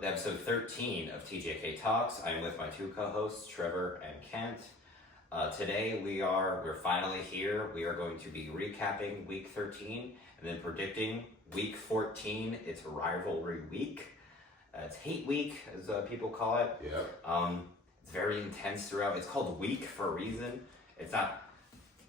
to episode 13 of TJK Talks. I'm with my two co-hosts, Trevor and Kent. Today we're finally here. We are going to be recapping week 13 and then predicting week 14. It's rivalry week. It's hate week, as people call it. Yeah. It's very intense throughout. It's called week for a reason. It's not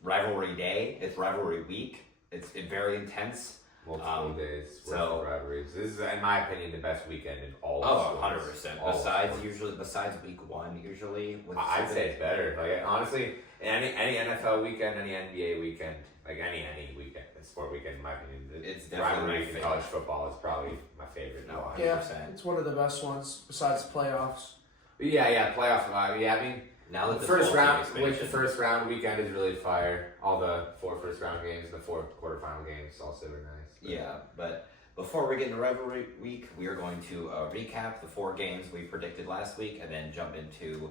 rivalry day. It's rivalry week. It's very intense. Multiple days worth of rivalries. This is, in my opinion, the best weekend in all of sports. 100%. Besides week one, usually. I'd say it's better. Like honestly, any NFL weekend, any NBA weekend, like any weekend, sport weekend, in my opinion, it's definitely rivalry in college football is probably my favorite. No, 100%. Yeah, it's one of the best ones besides playoffs. Yeah, playoffs. Yeah, I mean. Now that the first round weekend is really fire. All the 4 first round games and the 4 quarterfinal games also are nice. But. Yeah, but before we get into rivalry week, we are going to recap the 4 games we predicted last week, and then jump into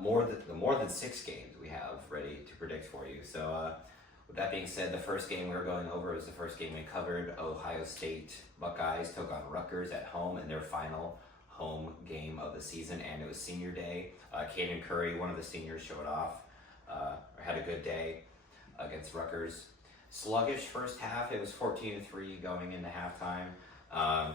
more than 6 games we have ready to predict for you. So, with that being said, the first game we're going over is the first game we covered. Ohio State Buckeyes took on Rutgers at home in their final home game of the season, and it was senior day. Caden Curry, one of the seniors, showed off. Had a good day against Rutgers. Sluggish first half. It was 14-3 going into halftime,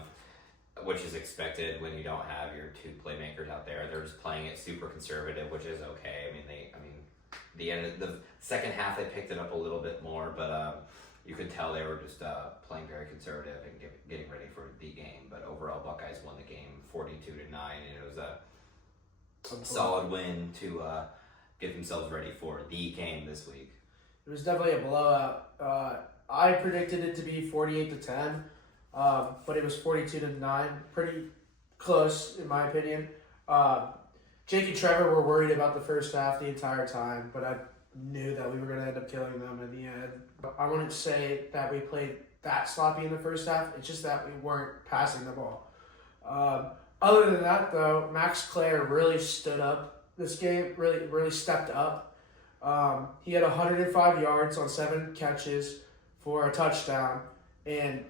which is expected when you don't have your 2 playmakers out there. They're just playing it super conservative, which is okay. The second half they picked it up a little bit more, but you could tell they were just playing very conservative and getting ready for the game. But overall, Buckeyes won the game 42-9, and it was a solid win to get themselves ready for the game this week. It was definitely a blowout. I predicted it to be 48-10, but it was 42-9. Pretty close, in my opinion. Jake and Trevor were worried about the first half the entire time, but I knew that we were going to end up killing them in the end. I wouldn't say that we played that sloppy in the first half. It's just that we weren't passing the ball. Other than that, though, Max Clare really stood up this game, really stepped up. He had 105 yards on 7 catches for a touchdown. And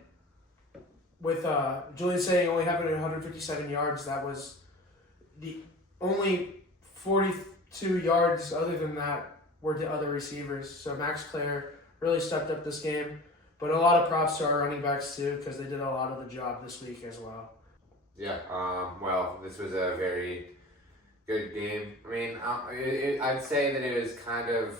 with Julian saying only having 157 yards, that was the only 42 yards other than that were the other receivers. So Max Clare really stepped up this game. But a lot of props to our running backs, too, because they did a lot of the job this week as well. Yeah, well, this was a very good game. I mean, I'd say that it was kind of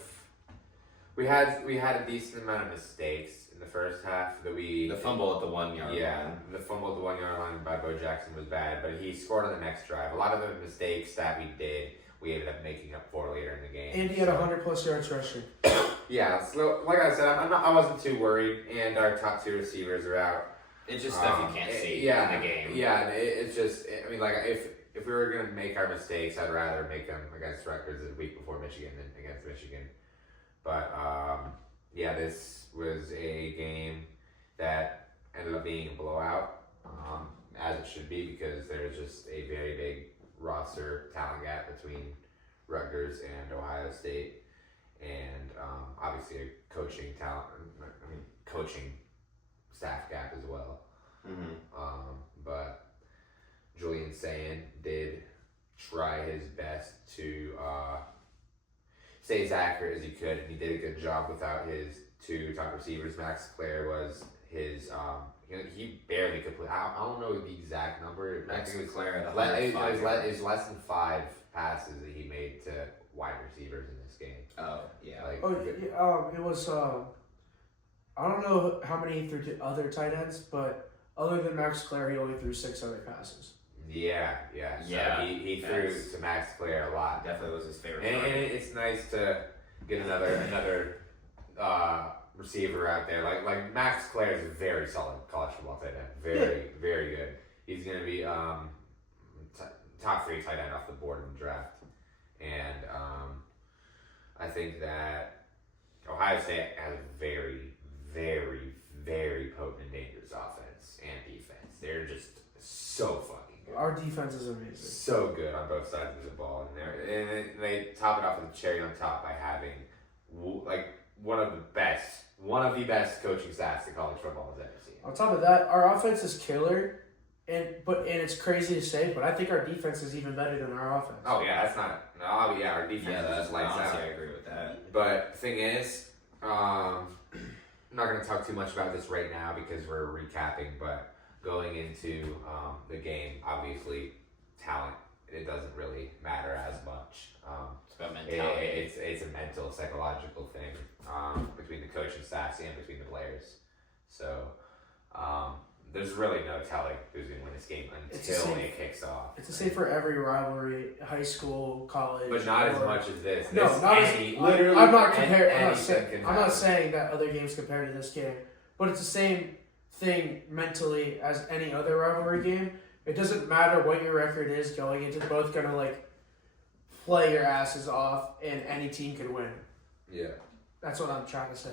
we had a decent amount of mistakes in the first half the fumble at the 1 yard line. Yeah, the fumble at the 1 yard line by Bo Jackson was bad, but he scored on the next drive. A lot of the mistakes that we did, we ended up making up for later in the game. And he had 100+ yards rushing. Yeah, so like I said, I wasn't too worried, and our top 2 receivers are out. It's just stuff you can't see in the game. Yeah, it's just, I mean, like, if we were going to make our mistakes, I'd rather make them against Rutgers the week before Michigan than against Michigan. But, yeah, this was a game that ended up being a blowout, as it should be, because there's just a very big roster talent gap between Rutgers and Ohio State, and obviously a coaching staff gap as well. Mm-hmm. But Julian Sayin did try his best to stay as accurate as he could, and he did a good job without his 2 top receivers. Max Clare was his he barely could play. I don't know the exact number. Max Clare at it was less than 5 passes that he made to wide receivers in this game. Oh yeah. It was. I don't know how many he threw to other tight ends, but other than Max Clare, he only threw 6 other passes. Yeah. So he threw to Max Clare a lot. Definitely was his favorite. And it's nice to get another receiver out there. Like Max Clare is a very solid college football tight end. Very good. He's going to be top 3 tight end off the board in the draft. And I think that Ohio State has a very potent and dangerous offense and defense. They're just so fucking good. Our defense is amazing. So good on both sides of the ball. And they top it off with a cherry on top by having one of the best coaching staffs that college football has ever seen. On top of that, our offense is killer, and it's crazy to say, but I think our defense is even better than our offense. Oh yeah, that's not. No, yeah, our defense Yeah, is that's just lights honestly, out. I agree with that. But the thing is, I'm not going to talk too much about this right now because we're recapping. But going into the game, obviously, talent it doesn't really matter as much. It's about mentality. It's a mental, psychological thing between the coaching staffs and between the players. So there's really no telling who's going to win this game until it kicks off. It's the same for every rivalry, high school, college. But not as much as this. No, This, not any, as. literally. I'm not comparing. anything can I'm not happen. saying that other games compared to this game, but it's the same thing mentally as any other rivalry game. It doesn't matter what your record is going into. They're both gonna like play your asses off, and any team can win. Yeah. That's what I'm trying to say.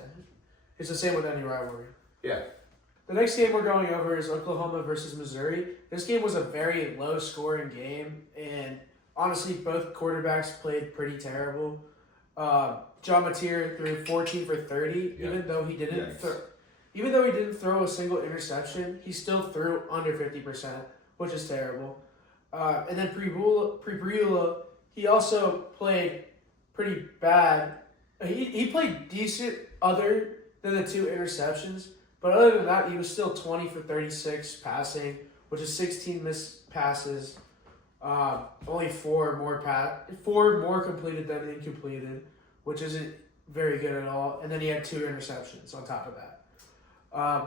It's the same with any rivalry. Yeah. The next game we're going over is Oklahoma versus Missouri. This game was a very low-scoring game, and honestly, both quarterbacks played pretty terrible. John Mateer threw 14 for 30, Yeah. even though he didn't Yikes. throw a single interception. He still threw under 50%, which is terrible. And then Pribula, he also played pretty bad. He played decent other than the 2 interceptions. But other than that, he was still 20 for 36 passing, which is 16 missed passes. Only 4 more completed than incompleted, which isn't very good at all. And then he had 2 interceptions on top of that.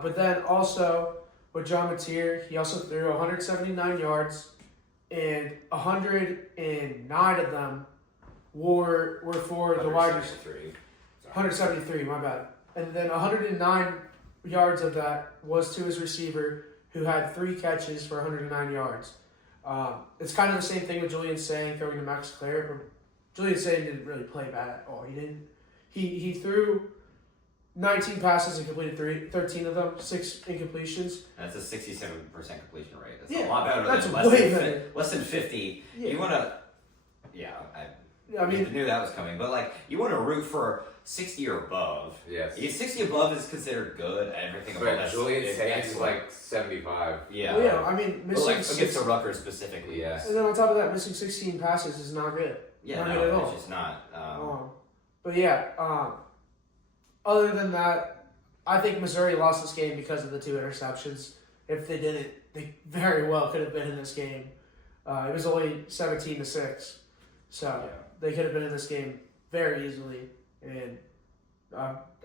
But then also with John Mateer, he also threw 179 yards, and 109 of them were for the wide receivers. 173, my bad. And then 109 yards of that was to his receiver, who had 3 catches for 109 yards. It's kind of the same thing with Julian Sang throwing to Max Clare, but Julian Sang didn't really play bad at all. He threw 19 passes and completed 13 of them, 6 incompletions. That's a 67% completion rate. That's Yeah, a lot better that's than way less than 50. Yeah. You want to, I knew that was coming, but like you want to root for 60 or above. Yes. 60 above is considered good. Everything above But that's Julian is Sang is excellent. like 75. Yeah. Well, yeah, I mean, But missing like six, against the Rutgers specifically. Yes. and then on top of that, missing 16 passes is not good. Yeah. Not No, good at all. it's just not. But yeah, other than that, I think Missouri lost this game because of the 2 interceptions. If they didn't, they very well could have been in this game. It was only 17-6, so they could have been in this game very easily. And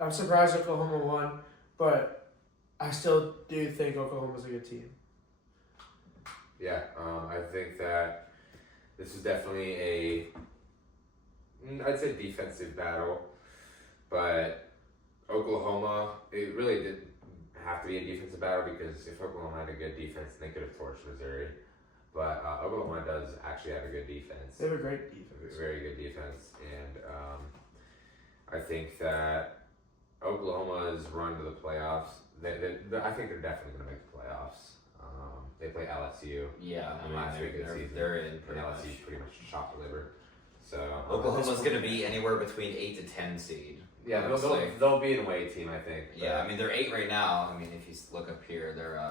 I'm surprised Oklahoma won, but I still do think Oklahoma's a good team. Yeah, I think that this is definitely I'd say defensive battle, but Oklahoma, it really didn't have to be a defensive battle because if Oklahoma had a good defense, they could have torched Missouri. But Oklahoma does actually have a good defense. They have a great defense. Very good defense, and I think that Oklahoma's run to the playoffs. I think they're definitely going to make the playoffs. They play LSU. Yeah. I last mean, week of the season. they're in pretty and much. LSU's pretty much chopped the liver. So Oklahoma's going to be anywhere between 8 to 10 seed. Yeah, they'll be an away team, I think. Yeah, I mean they're 8 right now. I mean if you look up here, they're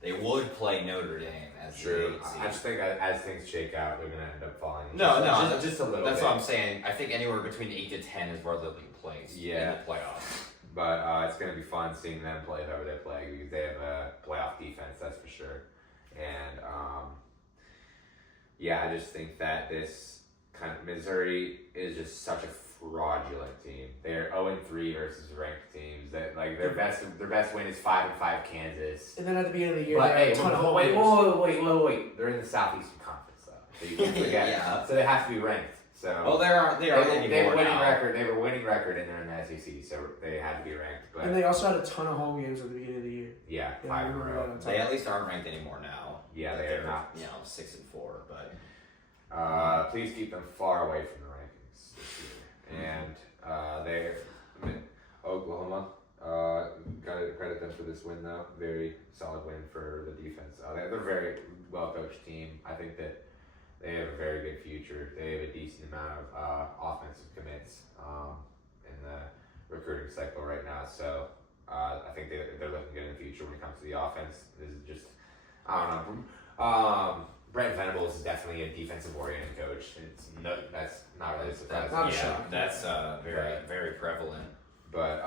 they would play Notre Dame as True. the 8 seed. I just think as things shake out, they're gonna end up falling. Just a little. That's bit. what I'm saying. I think anywhere between 8 to 10 is where they'll be placed in the playoffs. But it's gonna be fun seeing them play whoever they play because they have a playoff defense, that's for sure. And I just think that this kind of Missouri is just such a fraudulent team. They're 0-3 versus ranked teams. That like their best win is 5-5 Kansas. And then at the beginning of the year, But they had hey, a ton of home wait, games. wait. They're in the Southeastern Conference though, so you can't forget. Yeah. So they have to be ranked. So They are they have a winning now. record. They have a winning record, and they're in the SEC, so they had to be ranked. But And they also had a ton of home games at the beginning of the year. yeah, Yeah, 5 I in a remember row. that. They at least aren't ranked anymore now. Yeah, they They're are not. 6 and 4, but Please keep them far away from the rankings this year. And Oklahoma, gotta credit them for this win though. Very solid win for the defense. They're a very well coached team. I think that they have a very good future. They have a decent amount of offensive commits in the recruiting cycle right now. So I think they're looking good in the future when it comes to the offense. This is just I don't know. Brent Venables is definitely a defensive-oriented coach. That's not really surprising. Not a Yeah, shock. that's very Right. very prevalent. But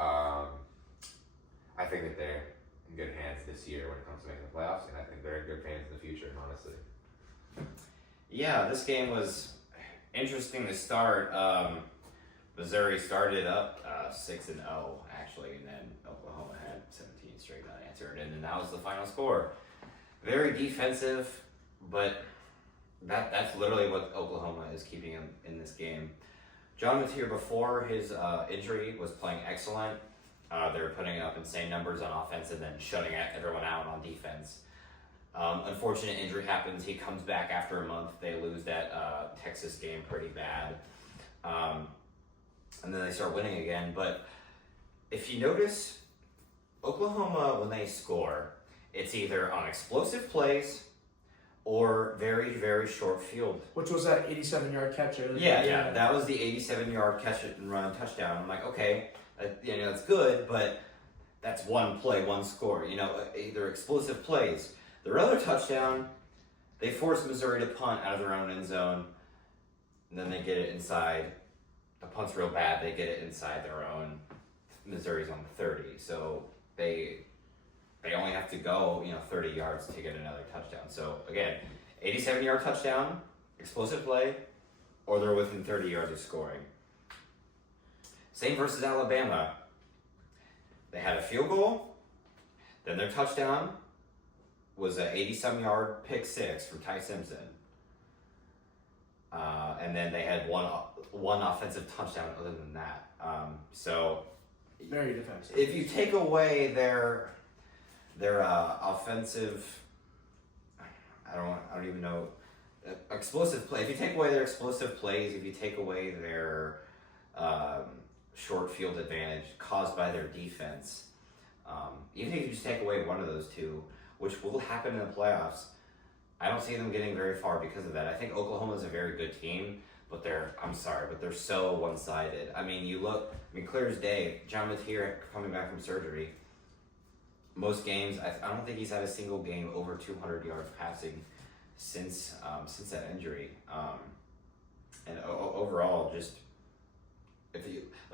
I think that they're in good hands this year when it comes to making the playoffs, and I think they're in good hands in the future, honestly. Yeah, this game was interesting to start. Missouri started up 6-0 actually, and then Oklahoma had 17 straight unanswered, and then that was the final score. Very defensive, but that's literally what Oklahoma is keeping him in this game. John Mateer, before his injury, was playing excellent. They were putting up insane numbers on offense and then shutting everyone out on defense. Unfortunate injury happens. He comes back after a month. They lose that Texas game pretty bad. And then they start winning again. But if you notice, Oklahoma, when they score, it's either on explosive plays or very, very short field. Which was that 87-yard catch earlier. Yeah, that was the 87-yard catch and run touchdown. I'm like, okay, that's good, but that's one play, one score. Either explosive plays. Their other touchdown, they forced Missouri to punt out of their own end zone, and then they get it inside. The punt's real bad. They get it inside their own. Missouri's on the 30, so they only have to go 30 yards to get another touchdown. So again, 87-yard touchdown, explosive play, or they're within 30 yards of scoring. Same versus Alabama. They had a field goal, then their touchdown was an 80-some-yard pick six from Ty Simpson. And then they had one offensive touchdown other than that. So Very defensive. if you take away their offensive, I don't even know, explosive play. If you take away their explosive plays, if you take away their short field advantage caused by their defense, even if you just take away one of those two, which will happen in the playoffs, I don't see them getting very far because of that. I think Oklahoma is a very good team, but they're so one-sided. Clear as day, John Mateer coming back from surgery, most games, I don't think he's had a single game over 200 yards passing since that injury. And overall, just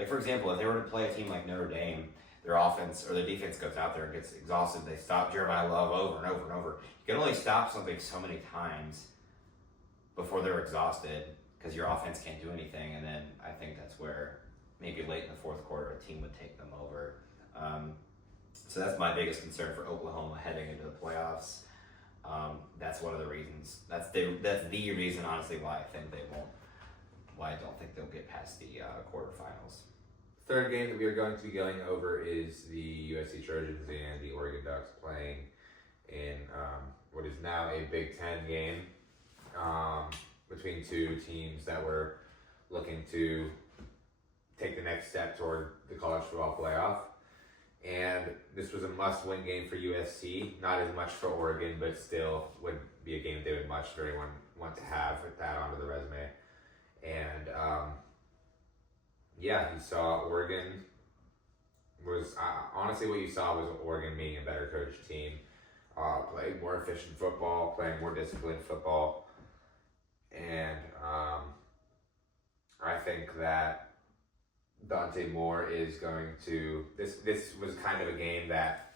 for example, if they were to play a team like Notre Dame, their offense or their defense goes out there and gets exhausted. They stop Jeremiah Love over and over and over. You can only stop something so many times before they're exhausted because your offense can't do anything. And then I think that's where maybe late in the fourth quarter a team would take them over. So that's my biggest concern for Oklahoma heading into the playoffs. That's one of the reasons. That's the reason, honestly, why I don't think they'll get past the quarterfinals. Third game that we are going to be going over is the USC Trojans and the Oregon Ducks playing in what is now a Big Ten game between two teams that were looking to take the next step toward the college football playoff. And this was a must-win game for USC, not as much for Oregon, but still would be a game they would much very want to have with that onto the resume. And you saw Oregon was honestly what you saw was Oregon being a better coached team, playing more efficient football, playing more disciplined football, and I think that Dante Moore is going to. This was kind of a game that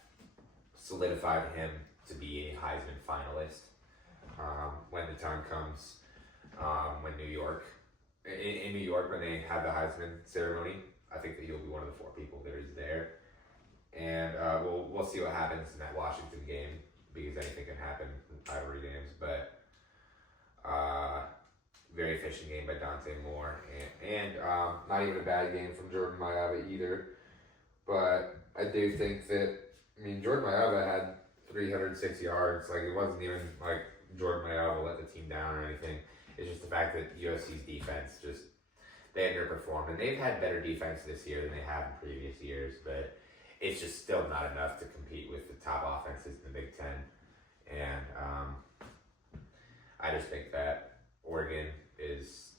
solidified him to be a Heisman finalist when the time comes. When New York. In New York, when they have the Heisman ceremony, I think that you'll be one of the 4 people that is there, and we'll see what happens in that Washington game because anything can happen in rivalry games. But very efficient game by Dante Moore, and not even a bad game from Jordan Mailata either. But I do think that Jordan Mailata had 306 yards. It wasn't even like Jordan Mailata let the team down or anything. It's just the fact that USC's defense they underperformed, and they've had better defense this year than they have in previous years, but it's just still not enough to compete with the top offenses in the Big Ten. And I just think that Oregon is,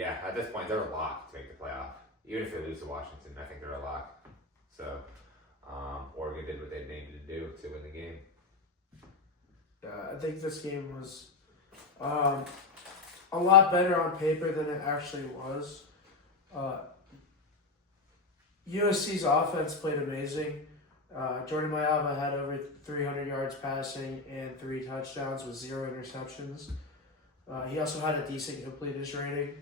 at this point, they're a lock to make the playoff. Even if they lose to Washington, I think they're a lock. So Oregon did what they needed to do to win the game. I think this game was a lot better on paper than it actually was. USC's offense played amazing. Jordan Mayava had over 300 yards passing and 3 touchdowns with 0 interceptions. He also had a decent completion rating.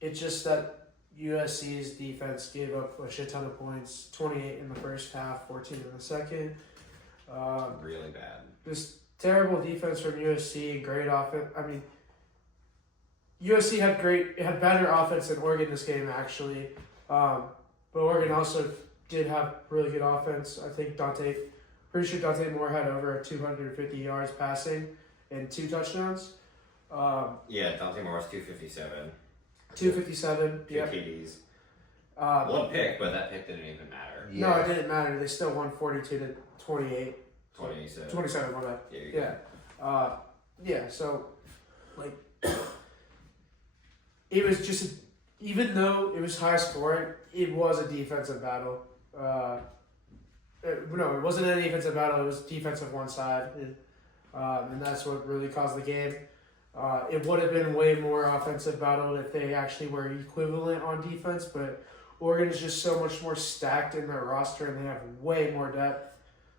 It's just that USC's defense gave up a shit ton of points, 28 in the first half, 14 in the second. Really bad. This terrible defense from USC and great offense. I mean, USC had better offense than Oregon this game actually, but Oregon also did have really good offense. I think pretty sure Dante Moore had over 250 yards passing and 2 touchdowns. Yeah, Dante Moore's 257. 257. 2 Yeah. TDs. 1 pick, but that pick didn't even matter. Yeah. No, it didn't matter. They still won 42-28. 27. 27. My bad. There you go. Yeah. Yeah. So, like, it was just even though it was high scoring, it was a defensive battle. No, it wasn't a defensive battle. It was defensive one side, and that's what really caused the game. It would have been way more offensive battle if they actually were equivalent on defense, but Oregon is just so much more stacked in their roster, and they have way more depth.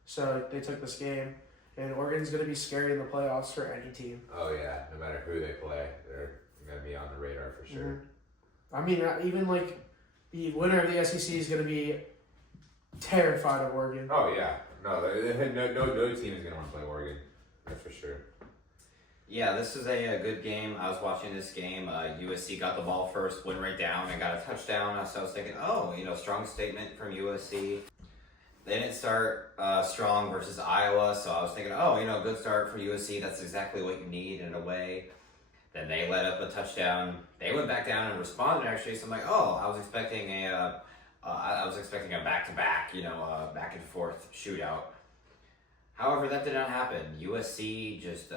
So they took this game, and Oregon's going to be scary in the playoffs for any team. Oh yeah, no matter who they play, they're gonna be on the radar for sure. Mm-hmm. I mean, even like the winner of the SEC is going to be terrified of Oregon. Oh yeah, no team is gonna want to play Oregon. That's for sure. Yeah, this is a good game. I was watching this game. USC got the ball first, went right down, and got a touchdown. So I was thinking, strong statement from USC. They didn't start strong versus Iowa, so I was thinking, good start for USC. That's exactly what you need in a way. Then they let up a touchdown. They went back down and responded actually. So I'm like, I was expecting a back-to-back, back and forth shootout. However, that did not happen. USC just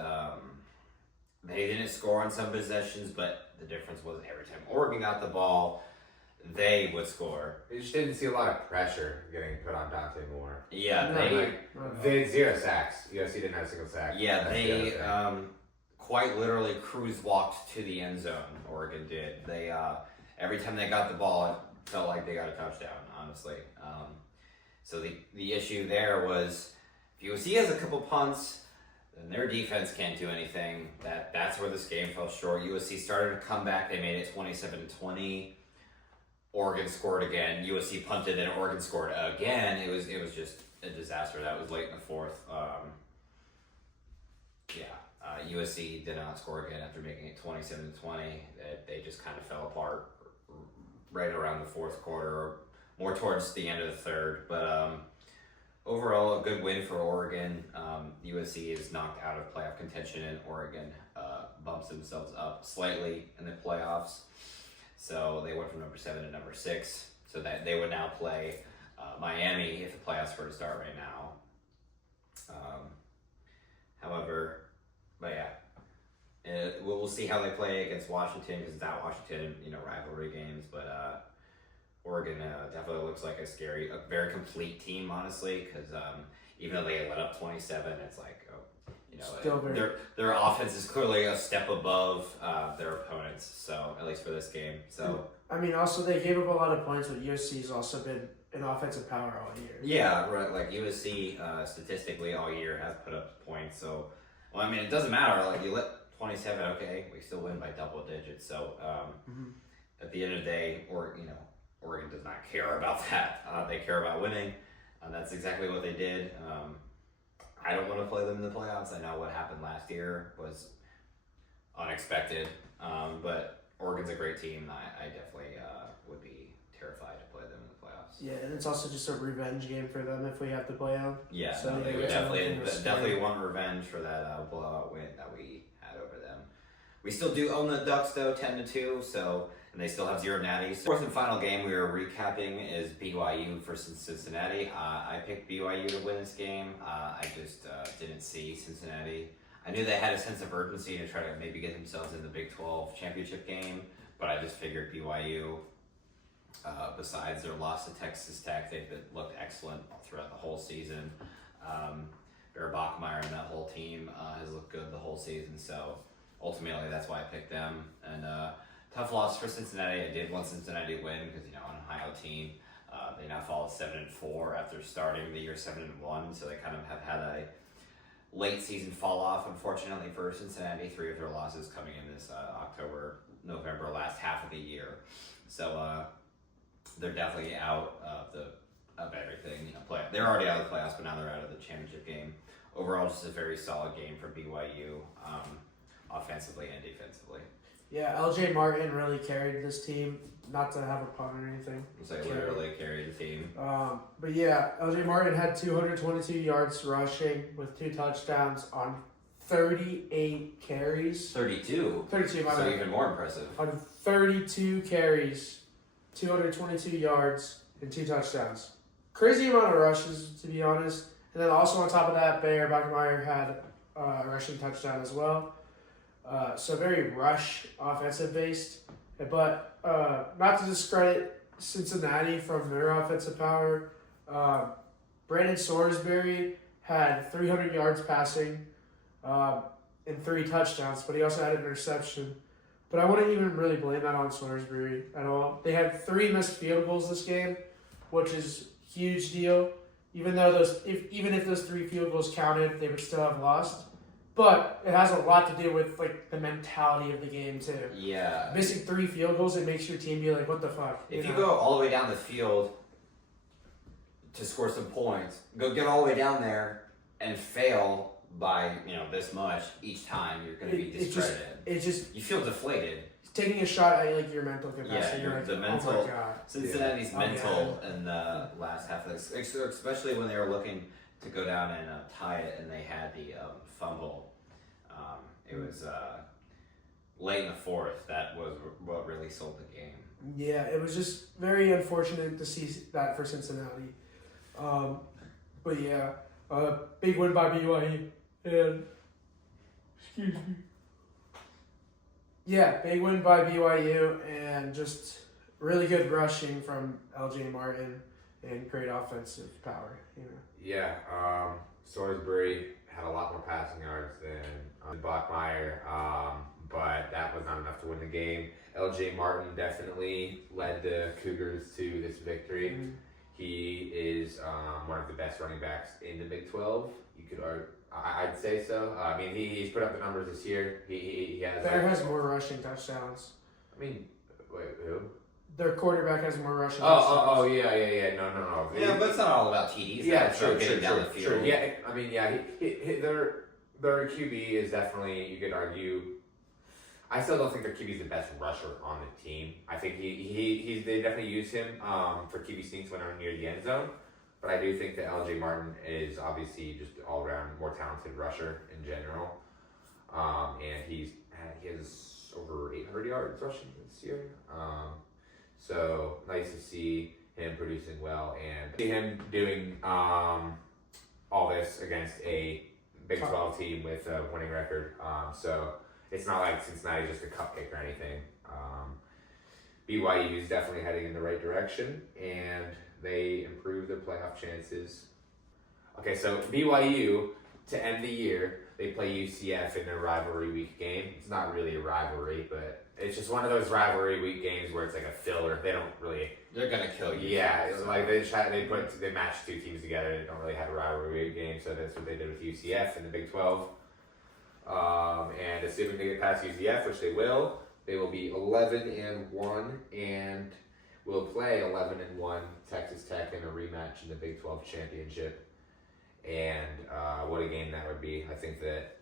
they didn't score on some possessions, but the difference was every time Oregon got the ball, they would score. You just didn't see a lot of pressure getting put on Dante Moore. Yeah, They had 0 sacks. USC didn't have a single sack. Yeah, they quite literally cruise walked to the end zone. Oregon did. They every time they got the ball, it felt like they got a touchdown. Honestly, so the issue there was if USC has a couple punts, then their defense can't do anything. That's where this game fell short. USC started to come back. They made it 27-20. Oregon scored again. USC punted, then Oregon scored again. It was just a disaster. That was late in the fourth. USC did not score again after making it 27-20. They just kind of fell apart right around the fourth quarter, or more towards the end of the third. But overall, a good win for Oregon. USC is knocked out of playoff contention, and Oregon bumps themselves up slightly in the playoffs. So they went from number 7 to number 6. So that they would now play Miami if the playoffs were to start right now. We'll see how they play against Washington, because it's at Washington, rivalry games. But Oregon definitely looks like a very complete team, honestly, because even though they let up 27, it's like, their offense is clearly a step above their opponents. So at least for this game. So I mean, also they gave up a lot of points, but USC's also been an offensive power all year. Yeah, right. Like USC statistically all year has put up points. So it doesn't matter. Like you let 27, okay, we still win by double digits. So at the end of the day, Oregon does not care about that. They care about winning, and that's exactly what they did. I don't want to play them in the playoffs. I know what happened last year was unexpected, but Oregon's a great team. I definitely would be terrified to play them in the playoffs. Yeah, and it's also just a revenge game for them if we have to play them. Yeah, so they would definitely want revenge for that blowout win that we had over them. We still do own the Ducks though, 10-2. So. And they still have 0 natties. Fourth and final game we are recapping is BYU versus Cincinnati. I picked BYU to win this game. I just didn't see Cincinnati. I knew they had a sense of urgency to try to maybe get themselves in the Big 12 championship game, but I just figured BYU, besides their loss to Texas Tech, they've looked excellent throughout the whole season. Bear Bachmeyer and that whole team has looked good. whole season. So ultimately, that's why I picked them. And tough loss for Cincinnati. I did want Cincinnati to win because an Ohio team. They now fall 7-4 after starting the year 7-1. So they kind of have had a late season fall off, unfortunately, for Cincinnati. 3 of their losses coming in this October, November, last half of the year. So they're definitely out of everything. They're already out of the playoffs, but now they're out of the championship game. Overall, just a very solid game for BYU, offensively and defensively. Yeah, LJ Martin really carried this team. Not to have a pun or anything. So they literally carried the team. But yeah, LJ Martin had 222 yards rushing with 2 touchdowns on 38 carries. 32. 32, my So bad. even more impressive. On 32 carries, 222 yards, and 2 touchdowns. Crazy amount of rushes, to be honest. And then also on top of that, Bayer Bachmeier had a rushing touchdown as well. So very rush offensive based. But not to discredit Cincinnati from their offensive power. Brandon Sorsbury had 300 yards passing and 3 touchdowns, but he also had an interception. But I wouldn't even really blame that on Sorsbury at all. They had 3 missed field goals this game, which is a huge deal. Even though even if those 3 field goals counted, they would still have lost. But it has a lot to do with the mentality of the game too. Yeah. Missing 3 field goals, it makes your team be like, "What the fuck?" If you go all the way down the field to score some points, get all the way down there and fail by this much each time, you're going to be discredited. It's just you feel deflated. taking a shot at your mental capacity. Yeah, you're the "Oh mental. my God." Cincinnati's Yeah. mental in the last half of this, especially when they were looking to go down and tie it, and they had the fumble. It was late in the 4th. That was what really sold the game. Yeah, it was just very unfortunate to see that for Cincinnati. But yeah, big win by BYU. And excuse me. Yeah, big win by BYU and just really good rushing from LJ Martin and great offensive power. Yeah, Salisbury had a lot more passing yards than Bachmeier, but that was not enough to win the game. LJ Martin definitely led the Cougars to this victory. Mm-hmm. He is one of the best running backs in the Big 12. You could argue, I'd say so. I mean, he's put up the numbers this year. He has. Bear has more rushing touchdowns. I mean, wait, who? Their quarterback has more rushing touchdowns. Oh, yeah. No. Yeah, but it's not all about TDs. Yeah, true. Getting down the field. True. Yeah, I mean, yeah, their QB is definitely, you could argue. I still don't think their QB is the best rusher on the team. I think they definitely use him for QB sneaks when I'm near the end zone. But I do think that LJ Martin is obviously just all around more talented rusher in general. And he has over 800 yards rushing this year. So nice to see him producing well and see him doing all this against a Big 12 team with a winning record. So it's not like Cincinnati's just a cupcake or anything. BYU is definitely heading in the right direction, and they improved their playoff chances. Okay, so BYU, to end the year, they play UCF in their rivalry week game. It's not really a rivalry, but it's just one of those rivalry week games where it's like a filler. They don't really. They're gonna kill you. Yeah, it's like they match 2 teams together. They don't really have a rivalry week game, so that's what they did with UCF in the Big 12. And assuming they get past UCF, which they will be 11-1 and will play 11-1 Texas Tech in a rematch in the Big 12 championship. And what a game that would be! I think that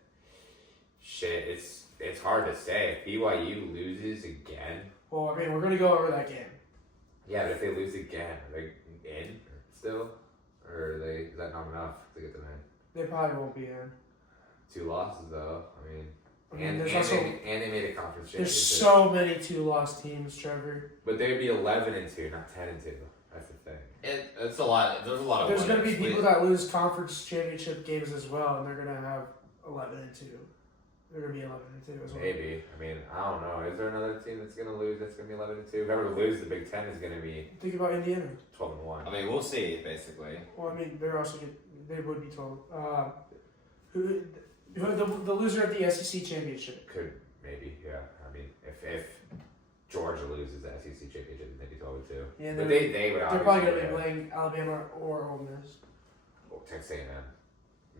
it's hard to say. If BYU loses again. Well, I mean, we're going to go over that game. Yeah, but if they lose again, are they in still, or is that not enough to get them in? They probably won't be in. 2 losses though. I mean, there's they made a conference championship. There's so many 2-loss teams, Trevor. But they would be 11-2, not 10-2. That's the thing. It's a lot. There's a lot of. There's going to be people that lose conference championship games as well, and they're going to have 11-2. They're going to be 11-2 as well. Maybe. I mean, I don't know. Is there another team that's going to lose that's going to be 11-2? Whoever loses the Big Ten is going to be Think about Indiana. 12-1. I mean, we'll see. Basically. Well, I mean, they would be 12. The loser of the SEC championship. Could maybe, yeah. I mean, if Georgia loses the SEC championship, maybe 12-2. Yeah, But they would they're obviously. probably going to be playing Alabama or Ole Miss. Texas A&M.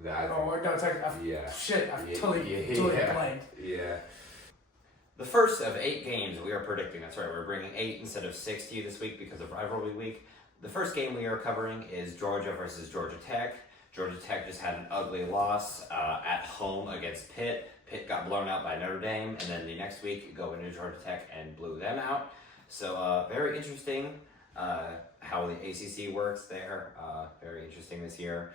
No, shit, I totally yeah. blanked. Yeah. The first of 8 games we are predicting. That's right, we're bringing 8 instead of 6 to you this week because of Rivalry Week. The first game we are covering is Georgia versus Georgia Tech. Georgia Tech just had an ugly loss at home against Pitt. Pitt got blown out by Notre Dame, and then the next week go into Georgia Tech and blew them out. So very interesting how the ACC works there. Very interesting this year.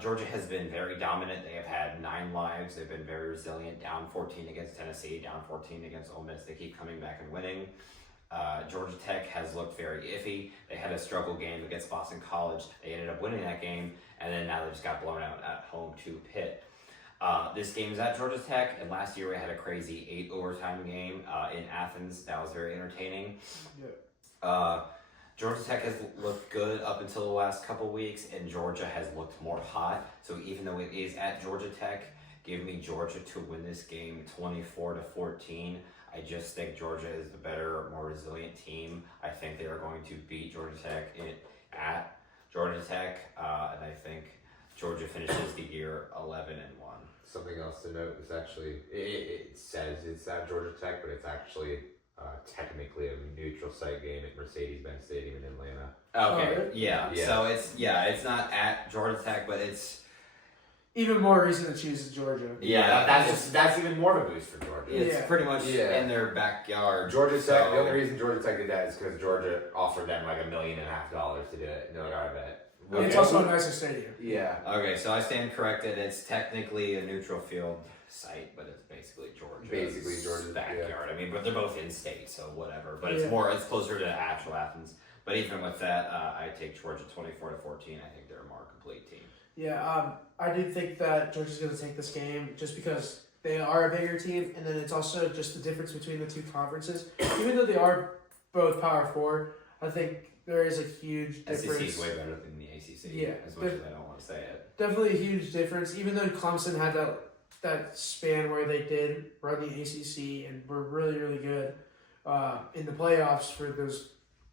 Georgia has been very dominant. They have had 9 lives. They've been very resilient. Down 14 against Tennessee, down 14 against Ole Miss. They keep coming back and winning. Georgia Tech has looked very iffy. They had a struggle game against Boston College. They ended up winning that game, and then now they just got blown out at home to Pitt. This game is at Georgia Tech, and last year we had a crazy 8 overtime game in Athens. That was very entertaining. Yeah. Georgia Tech has looked good up until the last couple weeks, and Georgia has looked more hot. So even though it is at Georgia Tech, give me Georgia to win this game 24-14. I just think Georgia is the better, more resilient team. I think they are going to beat Georgia Tech at Georgia Tech, and I think Georgia finishes the year 11-1. Something else to note is actually, it says it's at Georgia Tech, but it's actually technically a neutral site game at Mercedes-Benz Stadium in Atlanta. Okay, Oh, really? yeah. So it's not at Georgia Tech, but it's Even more reason to choose Georgia. That's even more of a boost for Georgia. it's pretty much in their backyard. Georgia Tech. So- The only reason Georgia Tech did that is because Georgia offered them like $1.5 million to do it. And they're like, all right, bet. And it's also a nicer stadium. Yeah. Okay, so I stand corrected. It's technically a neutral field site, but it's basically Georgia's backyard. I mean, but they're both in state, so whatever. But it's closer to actual Athens. But even with that, I take Georgia 24-14. I think they're a more complete team. Yeah, I do think that Georgia's going to take this game just because they are a bigger team, and then it's also just the difference between the two conferences. Even though they are both Power 4, I think there is a huge difference. SEC is way better than the ACC. Yeah, as much as I don't want to say it. Definitely a huge difference. Even though Clemson had that span where they did run the ACC and were really, really good in the playoffs for those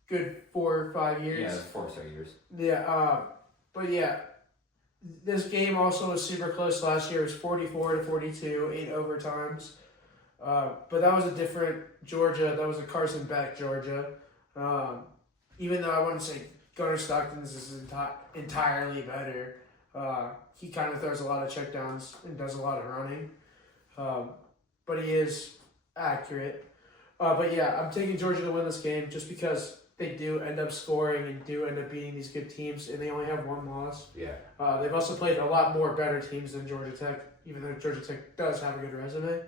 good 4 or 5 years. Yeah, 4 or 5 years. Yeah, but yeah, this game also was super close last year. It was 44-42, 8 overtimes. But that was a different Georgia. That was a Carson Beck Georgia. Even though I wouldn't say Gunnar Stockton's is entirely better. He kind of throws a lot of checkdowns and does a lot of running. But he is accurate. But yeah, I'm taking Georgia to win this game just because they do end up scoring and do end up beating these good teams, and they only have 1 loss. Yeah. They've also played a lot more better teams than Georgia Tech, even though Georgia Tech does have a good resume.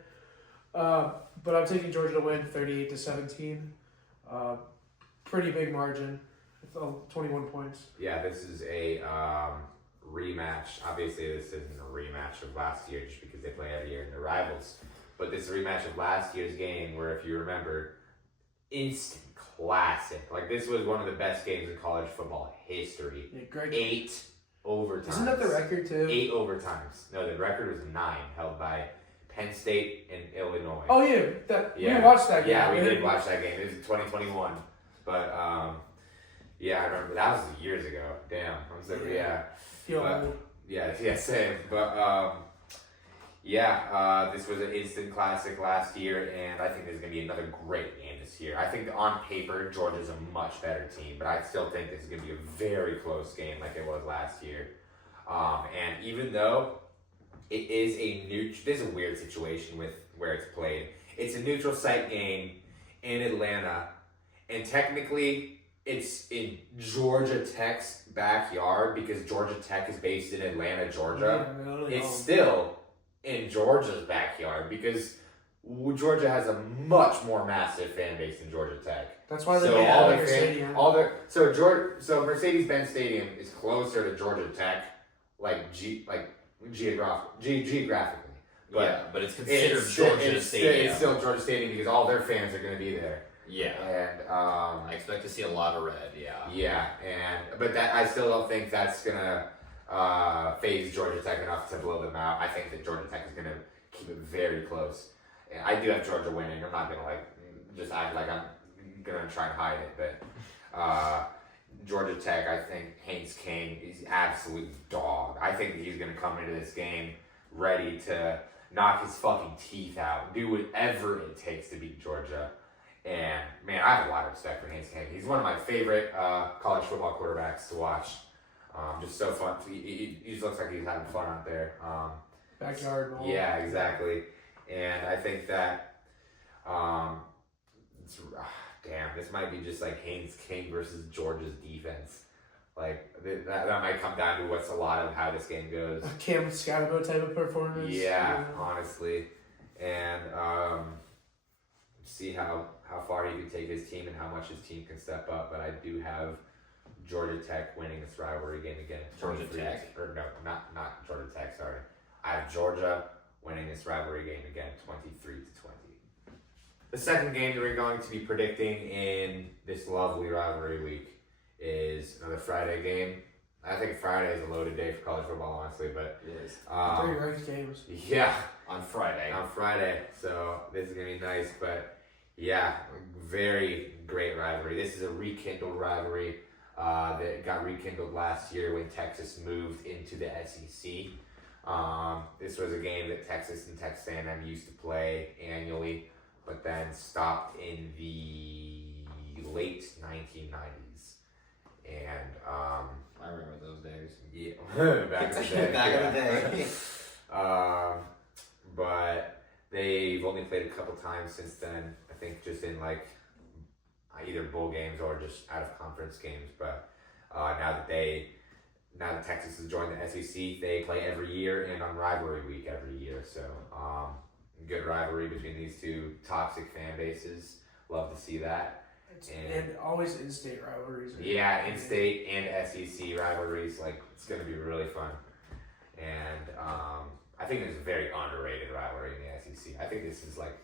But I'm taking Georgia to win 38-17. Pretty big margin, 21 points. Yeah, this is a rematch. Obviously, this isn't a rematch of last year just because they play every year and they're rivals. But this is a rematch of last year's game where, if you remember, instant classic. Like, this was one of the best games in college football history. Yeah, great. 8 overtimes. Isn't that the record, too? 8 overtimes. No, the record was 9, held by Penn State and Illinois. Oh, yeah. We watched that game. Yeah, we did watch that game. It was in 2021. But, yeah, I remember. That was years ago. Damn. I was like, yeah. Feel But- old. Yeah, same. But, this was an instant classic last year, and I think there's going to be another great game this year. I think on paper, Georgia's a much better team, but I still think this is going to be a very close game like it was last year. And even though it is there's a weird situation with where it's played. It's a neutral site game in Atlanta, and technically it's in Georgia Tech's backyard because Georgia Tech is based in Atlanta, Georgia. Yeah, really It's old. still in Georgia's backyard because Georgia has a much more massive fan base than Georgia Tech. That's why they So made all a their bigger stadium. so Mercedes-Benz Stadium is closer to Georgia Tech, geographically. But but it's considered Georgia Stadium. It's still Georgia Stadium because all their fans are going to be there. Yeah. And I expect to see a lot of red. Yeah. but that I still don't think that's gonna phase Georgia Tech enough to blow them out. I think that Georgia Tech is going to keep it very close. And I do have Georgia winning. I'm not going to just act like I'm going to try and hide it, but Georgia Tech, I think Haynes King is absolute dog. I think he's going to come into this game ready to knock his fucking teeth out, do whatever it takes to beat Georgia. And man, I have a lot of respect for Haynes King. He's one of my favorite college football quarterbacks to watch. Just so fun. He just looks like he's having fun out there. Backyard ball. Yeah, exactly. And I think that, this might be just like Haynes King versus Georgia's defense. Like that might come down to what's a lot of how this game goes. A Cam Scatabo type of performance. Yeah, honestly, and see how far he can take his team and how much his team can step up. But I do have Georgia Tech winning this rivalry game again. Georgia Tech, or no, not Georgia Tech. Sorry, I have Georgia winning this rivalry game again, 23-20. The second game that we're going to be predicting in this lovely rivalry week is another Friday game. I think Friday is a loaded day for college football, honestly, but it is. 3 ranked games. Yeah, on Friday. So this is gonna be nice, but yeah, very great rivalry. This is a rekindled rivalry that got rekindled last year when Texas moved into the SEC. This was a game that Texas and Texas A&M used to play annually, but then stopped in the late 1990s. And I remember those days. Yeah, back in the day. Back in the day. But they've only played a couple times since then. I think just in like either bowl games or just out of conference games. But now that Texas has joined the SEC, they play every year and on rivalry week every year. So good rivalry between these two toxic fan bases. Love to see that. And always in-state rivalries. Yeah, in-state and SEC rivalries. Like, it's going to be really fun. And I think it's a very underrated rivalry in the SEC. I think this is like,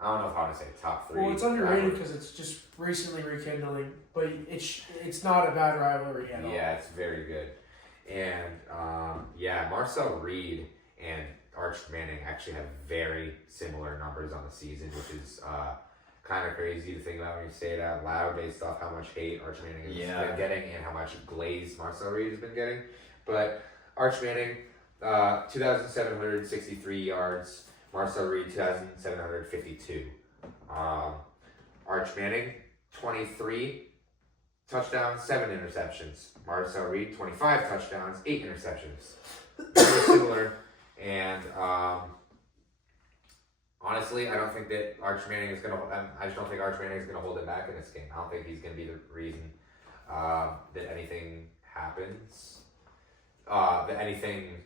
I don't know if I want to say top 3. Well, it's underrated because it's just recently rekindling, but it's not a bad rivalry at all. Yeah, it's very good. And Marcel Reed and Arch Manning actually have very similar numbers on the season, which is kind of crazy to think about when you say it out loud based off how much hate Arch Manning has been getting and how much glaze Marcel Reed has been getting. But Arch Manning, 2,763 yards. Marcel Reed, 2,752. Arch Manning, 23 touchdowns, 7 interceptions. Marcel Reed, 25 touchdowns, 8 interceptions. Very similar. And honestly, I don't think that Arch Manning is going to. I just don't think Arch Manning is going to hold it back in this game. I don't think he's going to be the reason that anything happens. That anything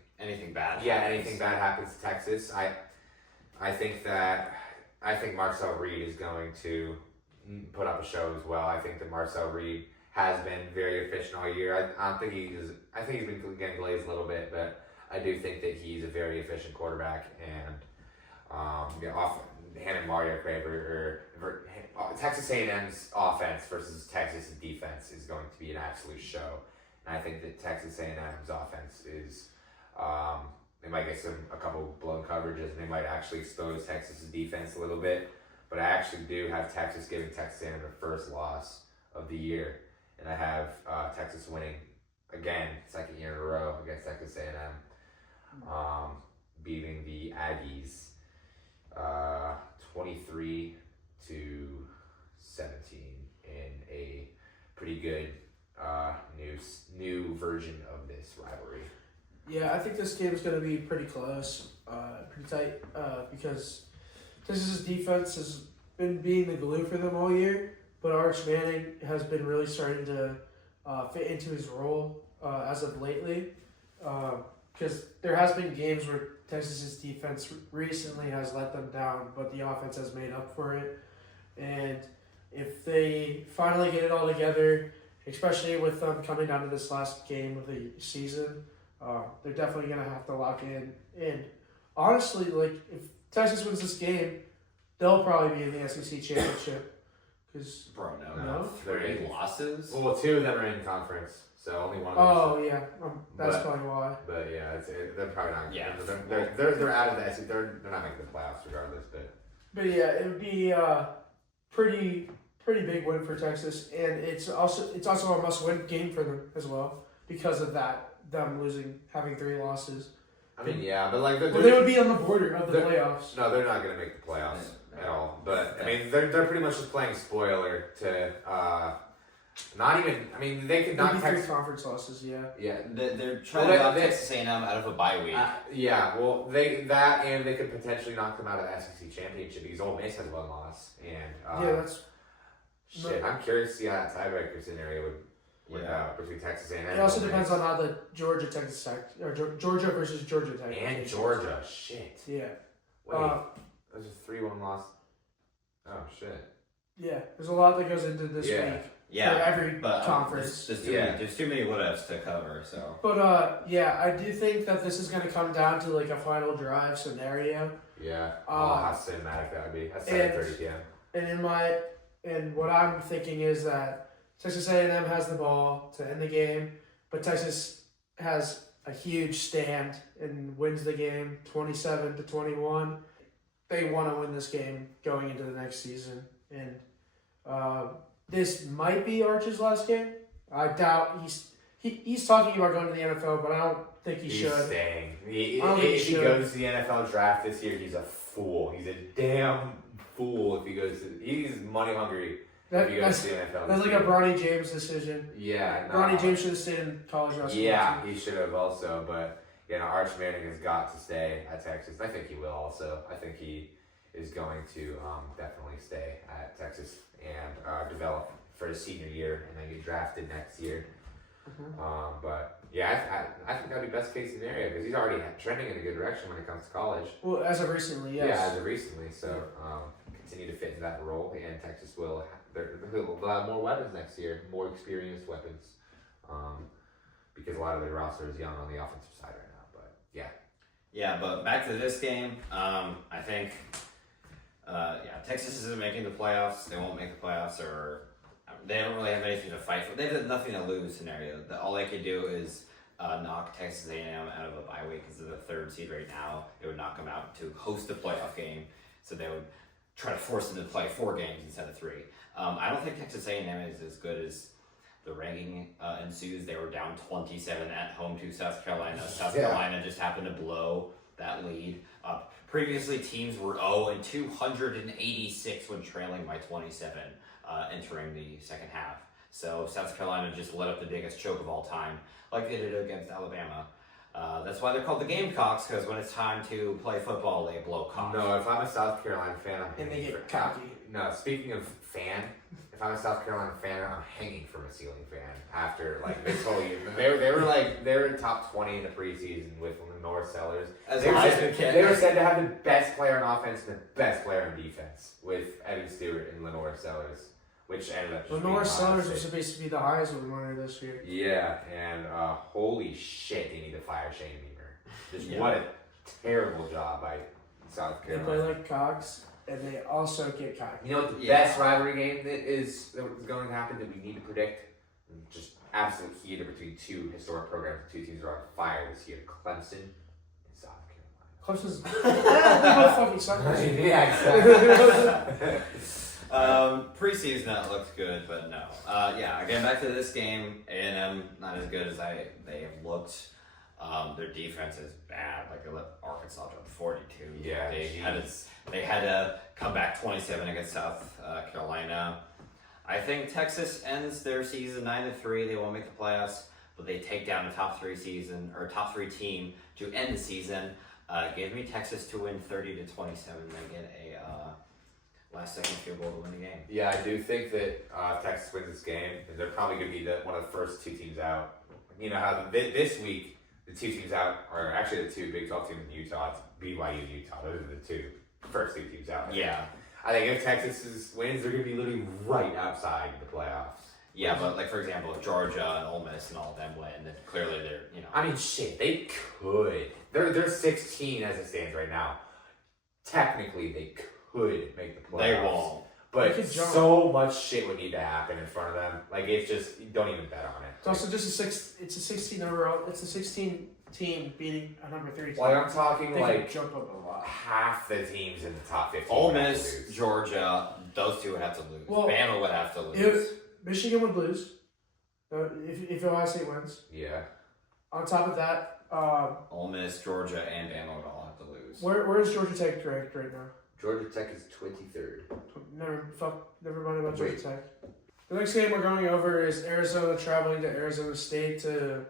bad. Yeah, anything bad happens to Texas. I think Marcel Reed is going to put up a show as well. I think that Marcel Reed has been very efficient all year. I don't think he is. I think he's been getting glazed a little bit, but I do think that he's a very efficient quarterback and. Him and Mario Craver Texas A&M's offense versus Texas' defense is going to be an absolute show, and I think that Texas A&M's offense is they might get a couple blown coverages and they might actually expose Texas' defense a little bit, but I actually do have Texas giving Texas A&M the first loss of the year, and I have Texas winning again second year in a row against Texas A&M, beating the Aggies. 23-17 in a pretty good new version of this rivalry. Yeah, I think this game is going to be pretty close, pretty tight, because Texas's defense has been being the glue for them all year, but Arch Manning has been really starting to fit into his role as of lately, because there has been games where Texas's defense recently has let them down, but the offense has made up for it. And if they finally get it all together, especially with them coming down to this last game of the season, they're definitely going to have to lock in. And honestly, like, if Texas wins this game, they'll probably be in the SEC championship. Cause, no. 3 losses? Well, 2 of them are in conference. so only one of them. Oh yeah, that's But- probably why. But yeah, they're probably not. Yeah. They're out of the SEC. They're not making the playoffs regardless. But yeah, it would be pretty big win for Texas, and it's also a must-win game for them as well because of them having 3 losses. I mean, yeah, but like Well, they would be on the border of the they're- playoffs. no, they're not gonna make the playoffs at all. But I mean, they're pretty much just playing spoiler to not even. I mean, they could Maybe knock 3 Texas. conference losses. Yeah. Yeah, They're trying Well, to knock they- Texas A&M out of a bye week. yeah. Well, and they could potentially knock them out of the SEC championship because Ole Miss has 1 loss, and Yeah, that's. shit. I'm curious to see how that tiebreaker scenario would work Yeah. out between Texas A&M. It also Ole depends Miss. on how the Georgia Texas Tech or Georgia versus Georgia Tech. And Georgia. Shit. Yeah. Wait, there's a 3-1 loss. Oh shit. Yeah. There's a lot that goes into this Yeah. week Yeah, for every but conference. there's too many what ifs to cover. So But yeah, I do think that this is going to come down to like a final drive scenario. Yeah. Uh, how cinematic that would be. At and- 7:30 p.m. And what I'm thinking is that Texas A&M has the ball to end the game, but Texas has a huge stand and wins the game 27-21. They want to win this game going into the next season, and this might be Arch's last game. I doubt he's talking about going to the NFL, but I don't think he He's should. staying. I don't think he If he should. goes to the NFL draft this year, he's a fool. He's a damn fool if he goes to. He's money hungry if he goes That's to the NFL. that's this like a year. Bronny James decision. Yeah. No. Bronny James should have stayed in college basketball. Yeah, too. he should have also, but Arch Manning has got to stay at Texas. I think he will also. I think he is going to definitely stay at Texas and develop for his senior year and then get drafted next year. But yeah, I think that'd be best case scenario because he's already trending in a good direction when it comes to college. Well, as of recently, yes. Yeah, as of recently. So continue to fit in that role, and Texas will they'll have more weapons next year, more experienced weapons, because a lot of their roster is young on the offensive side right now. But yeah. yeah, but back to this game. I think Texas isn't making the playoffs. They won't make the playoffs, or they don't really have anything to fight for. They have nothing to lose scenario. All they could do is knock Texas A&M out of a bye week because they're the 3rd seed right now. It would knock them out to host a playoff game, so they would try to force them to play 4 games instead of 3. I don't think Texas A&M is as good as the ranking ensues. They were down 27 at home to South Carolina. South Carolina just happened to blow that lead up. Previously, teams were 0-286 when trailing by 27 entering the second half. So South Carolina just let up the biggest choke of all time, like they did against Alabama. That's why they're called the Gamecocks, because when it's time to play football, they blow cocks. No, if I'm a South Carolina fan, I'm And they hanging get for cocky. No, speaking of fan, if I'm a South Carolina fan, I'm hanging from a ceiling fan after like this whole year. They were top 20 in the preseason with Lenore Sellers. As They a were, Heisman said, candidate. they were said to have the best player on offense and the best player on defense with Evan Stewart and Lenore Sellers, which ended up just Lenore being Sellers honestly- was supposed to be the Heisman winner this year. Yeah, and holy shit, they need to fire Shane Beamer. Just Yeah. what a terrible job by South They play Carolina. like cogs, and they also get cocky. You know what the Yeah. best rivalry game that is going to happen that we need to predict? Just absolute heater between 2 historic programs. 2 teams are on fire this year: Clemson and South Carolina. Clemson's they both fucking suck. Yeah, exactly. Preseason that looked good, but no. Again, back to this game. A&M not as good as they have looked. Their defense is bad. Like they let Arkansas drop 42. Yeah, they had to come back 27 against South Carolina. I think Texas ends their season 9-3. They won't make the playoffs, but they take down a top 3 top 3 team to end the season. Give me Texas to win 30-27. They get a last-second field goal to win the game. Yeah, I do think that if Texas wins this game, they're probably going to be one of the first 2 teams out. You know how this week the 2 teams out are actually the 2 Big 12 teams in Utah. It's BYU and Utah. Those are the first 2 teams out. Yeah. I think if Texas wins, they're going to be literally right outside the playoffs. Yeah, but like for example, if Georgia and Ole Miss and all of them win, then clearly they're I mean, shit, they could. They're 16 as it stands right now. Technically, they could make the playoffs. they won't. But They could jump. so much shit would need to happen in front of them. Like, it's just, don't even bet on it. It's also just it's a 16 overall. It's a 16 team beating a number 3 team. Like, I'm talking They like could jump up a lot. half the teams in the top 15. Ole would have to Miss, lose. Georgia, those two would have to lose. Well, Bama would have to lose. If Michigan would lose, if Ohio State wins. Yeah. On top of that, Ole Miss, Georgia, and Bama would all have to lose. where is Georgia Tech ranked right now? Georgia Tech is 23rd. Never mind about Georgia Wait. Tech. The next game we're going over is Arizona traveling to Arizona State to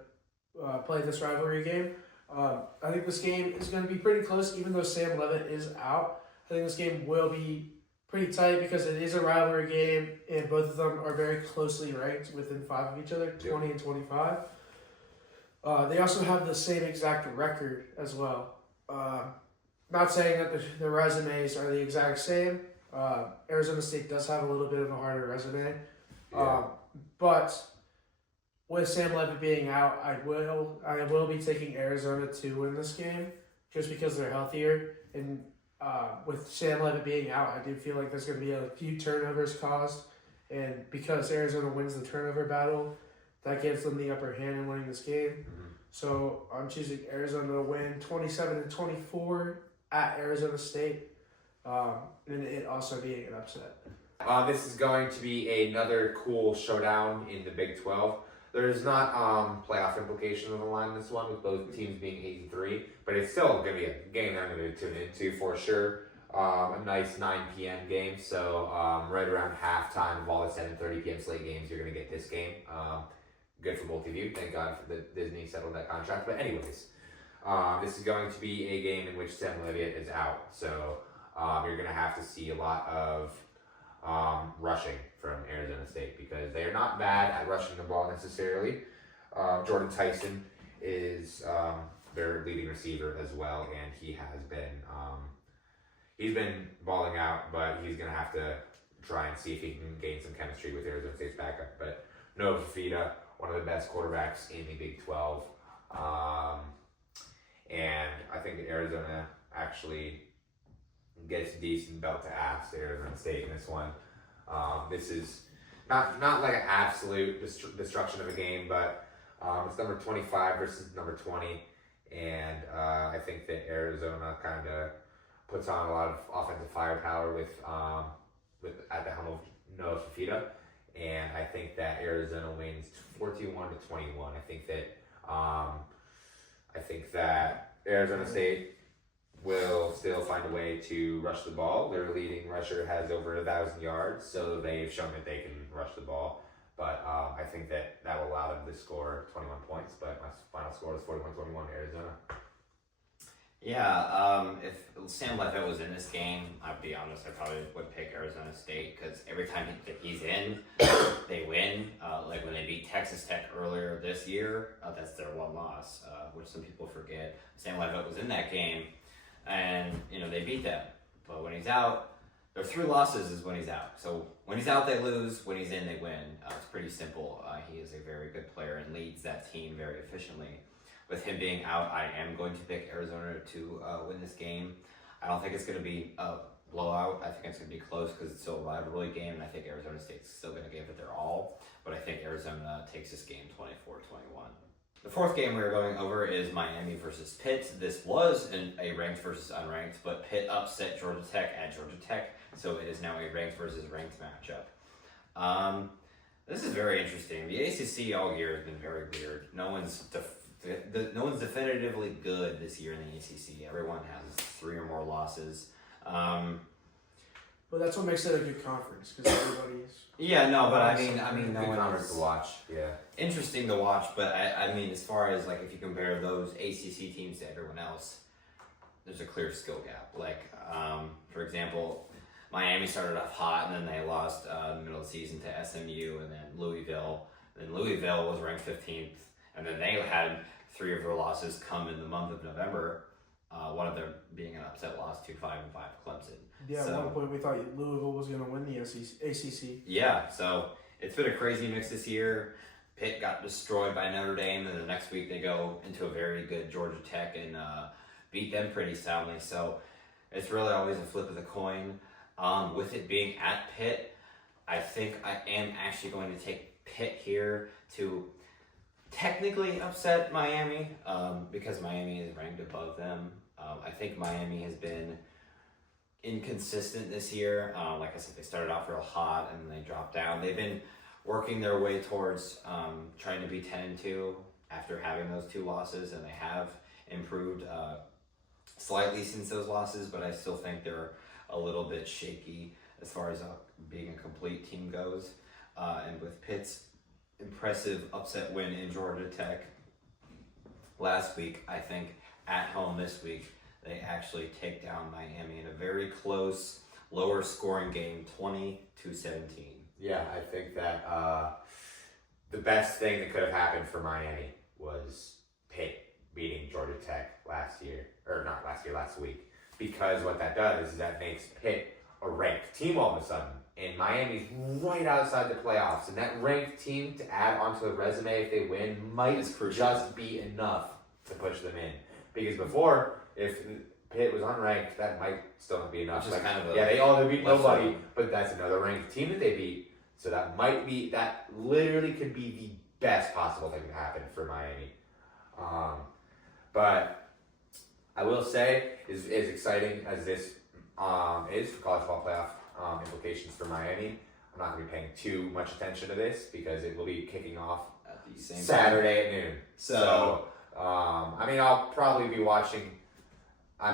play this rivalry game. I think this game is going to be pretty close, even though Sam Levitt is out. I think this game will be pretty tight because it is a rivalry game, and both of them are very closely ranked within 5 of each other, 20 and 25. They also have the same exact record as well. Not saying that the resumes are the exact same. Arizona State does have a little bit of a harder resume. Yeah. But with Sam Levitt being out, I will be taking Arizona to win this game just because they're healthier. And with Sam Levitt being out, I do feel like there's going to be a few turnovers caused. And because Arizona wins the turnover battle, that gives them the upper hand in winning this game. Mm-hmm. So I'm choosing Arizona to win 27-24 at Arizona State. And it also being an upset. This is going to be another cool showdown in the Big 12. There's not playoff implication on the line in this one, with both teams being 8-3, but it's still going to be a game that I'm going to tune into for sure. A nice 9 p.m. game, so right around halftime of all the 7:30 p.m. slate games, you're going to get this game. Good for multi-view. Thank God for the Disney settled that contract. But anyways, this is going to be a game in which Sam Levitt is out, so you're going to have to see a lot of rushing from Arizona State because they are not bad at rushing the ball necessarily. Jordan Tyson is their leading receiver as well, and he has been he's been balling out, but he's going to have to try and see if he can gain some chemistry with Arizona State's backup. But Noah Fafita, one of the best quarterbacks in the Big 12, and I think that Arizona actually gets decent belt to ass to Arizona State in this one. This is not like an absolute destruction of a game, but it's number 25 versus number 20, and I think that Arizona kind of puts on a lot of offensive firepower with at the helm of Noah Fafita, and I think that Arizona wins 41-21. I think that Arizona State will still find a way to rush the ball. Their leading rusher has over 1,000 yards, so they've shown that they can rush the ball. But I think that will allow them to score 21 points. But my final score is 41-21 Arizona. Yeah, if Sam Levitt was in this game, I'd be honest, I probably would pick Arizona State because every time he's in, they win. Like when they beat Texas Tech earlier this year, that's their one loss, which some people forget. Sam Levitt was in that game, and they beat them. But when he's out, their 3 losses is when he's out. So when he's out, they lose. When he's in, they win. It's pretty simple. He is a very good player and leads that team very efficiently. With him being out, I am going to pick Arizona to win this game. I don't think it's going to be a blowout. I think it's going to be close because it's still a rivalry game, and I think Arizona State's still going to give it their all. But I think Arizona takes this game 24-21. The 4th game we're going over is Miami versus Pitt. This was a ranked versus unranked, but Pitt upset Georgia Tech at Georgia Tech, so it is now a ranked versus ranked matchup. This is very interesting. The ACC all year has been very weird. No one's definitively good this year in the ACC. Everyone has 3 or more losses. But that's what makes it a good conference because everybody's. Yeah, no, but I mean, no Good one conference is to watch. Yeah. interesting to watch. But I mean, as far as like if you compare those ACC teams to everyone else, there's a clear skill gap. Like, for example, Miami started off hot and then they lost in the middle of the season to SMU and then Louisville. Then Louisville was ranked 15th. And then they had 3 of their losses come in the month of November. One of them being an upset loss to 5-5 Clemson. Yeah, So- at one point we thought Louisville was going to win the ACC. Yeah, so it's been a crazy mix this year. Pitt got destroyed by Notre Dame, and the next week they go into a very good Georgia Tech and beat them pretty soundly. So it's really always a flip of the coin. With it being at Pitt, I think I am actually going to take Pitt here to technically upset Miami, because Miami is ranked above them. I think Miami has been inconsistent this year. Like I said, they started off real hot and then they dropped down. They've been working their way towards trying to be 10-2 after having those 2 losses, and they have improved slightly since those losses, but I still think they're a little bit shaky as far as being a complete team goes. And with Pitt's impressive upset win in Georgia Tech last week, I think at home this week they actually take down Miami in a very close, lower scoring game, 20-17. Yeah, I think that the best thing that could have happened for Miami was Pitt beating Georgia Tech last week. Because what that does is that makes Pitt a ranked team all of a sudden. And Miami's right outside the playoffs. And that ranked team to add onto the resume if they win might just be enough to push them in. Because before, if Pitt was unranked, that might still not be enough. Which is kind of they beat nobody, but that's another ranked team that they beat. So that literally could be the best possible thing to happen for Miami. But I will say, as exciting as this is for college football playoff implications for Miami, I'm not going to be paying too much attention to this because it will be kicking off At the same Saturday at noon. So I'll probably be watching. I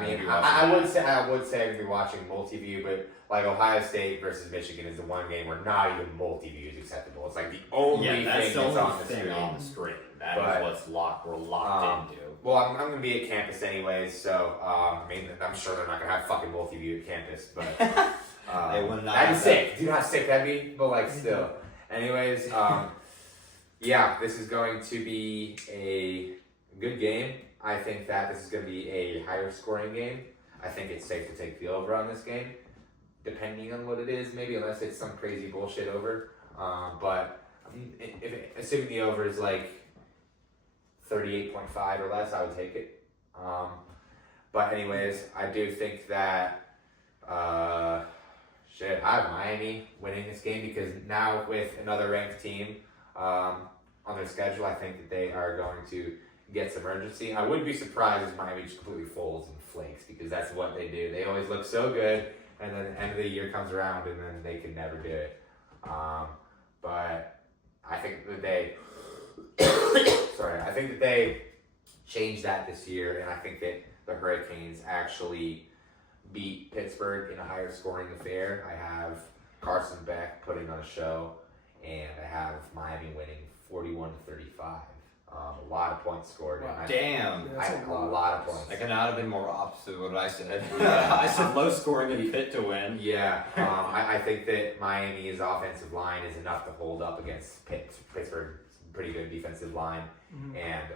would say I'm going to be watching multi-view, but like Ohio State versus Michigan is the one game where not even multi-view is acceptable. It's like the only thing that's on the screen. on the screen. That is what's we're locked into. Well, I'm going to be at campus anyways, so I'm sure they're not going to have fucking multi-view at campus, but They would not. that'd be sick. Do you know how sick that'd be? But like still. Anyways, yeah, this is going to be a good game. I think that this is going to be a higher scoring game. I think it's safe to take the over on this game, depending on what it is, maybe, unless it's some crazy bullshit over. But assuming the over is like 38.5 or less, I would take it. But anyways, I do think that I have Miami winning this game because now with another ranked team on their schedule, I think that they are going to get some urgency. I wouldn't be surprised if Miami just completely folds and flakes because that's what they do. They always look so good, and then the end of the year comes around and then they can never do it. But I think that they I think that they changed that this year, and I think that the Hurricanes actually beat Pittsburgh in a higher scoring affair. I have Carson Beck putting on a show, and I have Miami winning 41-35. A lot of points scored. Wow. Damn. A lot of points. I could not have been more opposite of what I said. I said low scoring and Pitt to win. Yeah. I think that Miami's offensive line is enough to hold up against Pittsburgh's pretty good defensive line. Mm-hmm. And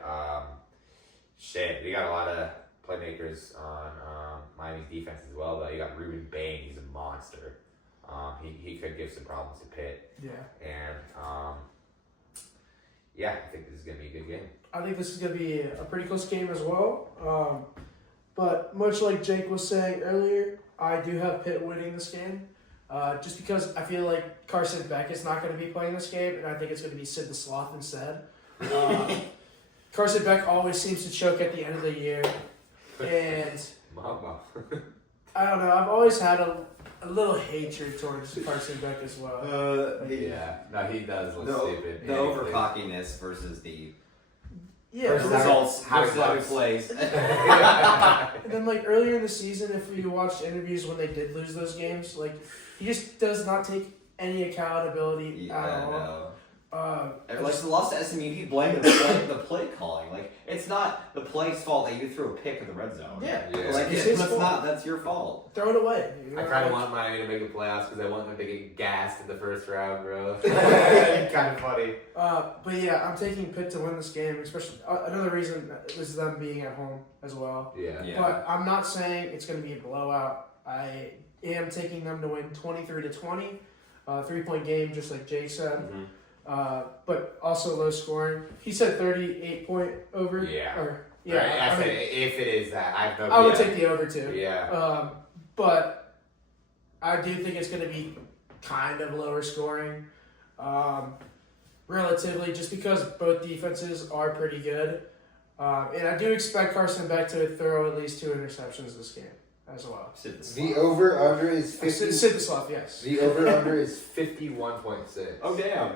we got a lot of playmakers on Miami's defense as well. Though you got Ruben Bain, he's a monster. He could give some problems to Pitt. Yeah. And yeah, I think this is going to be a good game. I think this is going to be a pretty close game as well. But much like Jake was saying earlier, I do have Pitt winning this game. Just because I feel like Carson Beck is not going to be playing this game, and I think it's going to be Sid the Sloth instead. Carson Beck always seems to choke at the end of the year. And I don't know, I've always had a little hatred towards Carson Beck as well. He does look stupid. The over-cockiness versus the results, how he plays. And then, like, earlier in the season, if you watched interviews when they did lose those games, like, he just does not take any accountability at all. Like the loss to SMU, he blamed the play calling. Like, it's not the play's fault that you threw a pick in the red zone. Yeah. Like, that's your fault. Throw it away. I kind of want Miami to make the playoffs because I want them to get gassed in the first round, bro. Kind of funny. But yeah, I'm taking Pitt to win this game, especially another reason is them being at home as well. Yeah. But I'm not saying it's going to be a blowout. I am taking them to win 23-20, 3-point game, just like Jay said. Mm-hmm. But also low scoring. He said 38-point over. Yeah. Right. If it is that, I would take the over too. Yeah. But I do think it's going to be kind of lower scoring, relatively, just because both defenses are pretty good. And I do expect Carson Beck to throw at least 2 interceptions this game as well. The over-under is 50. Sid the Sloth, yes. The over-under is 51.6. Oh damn!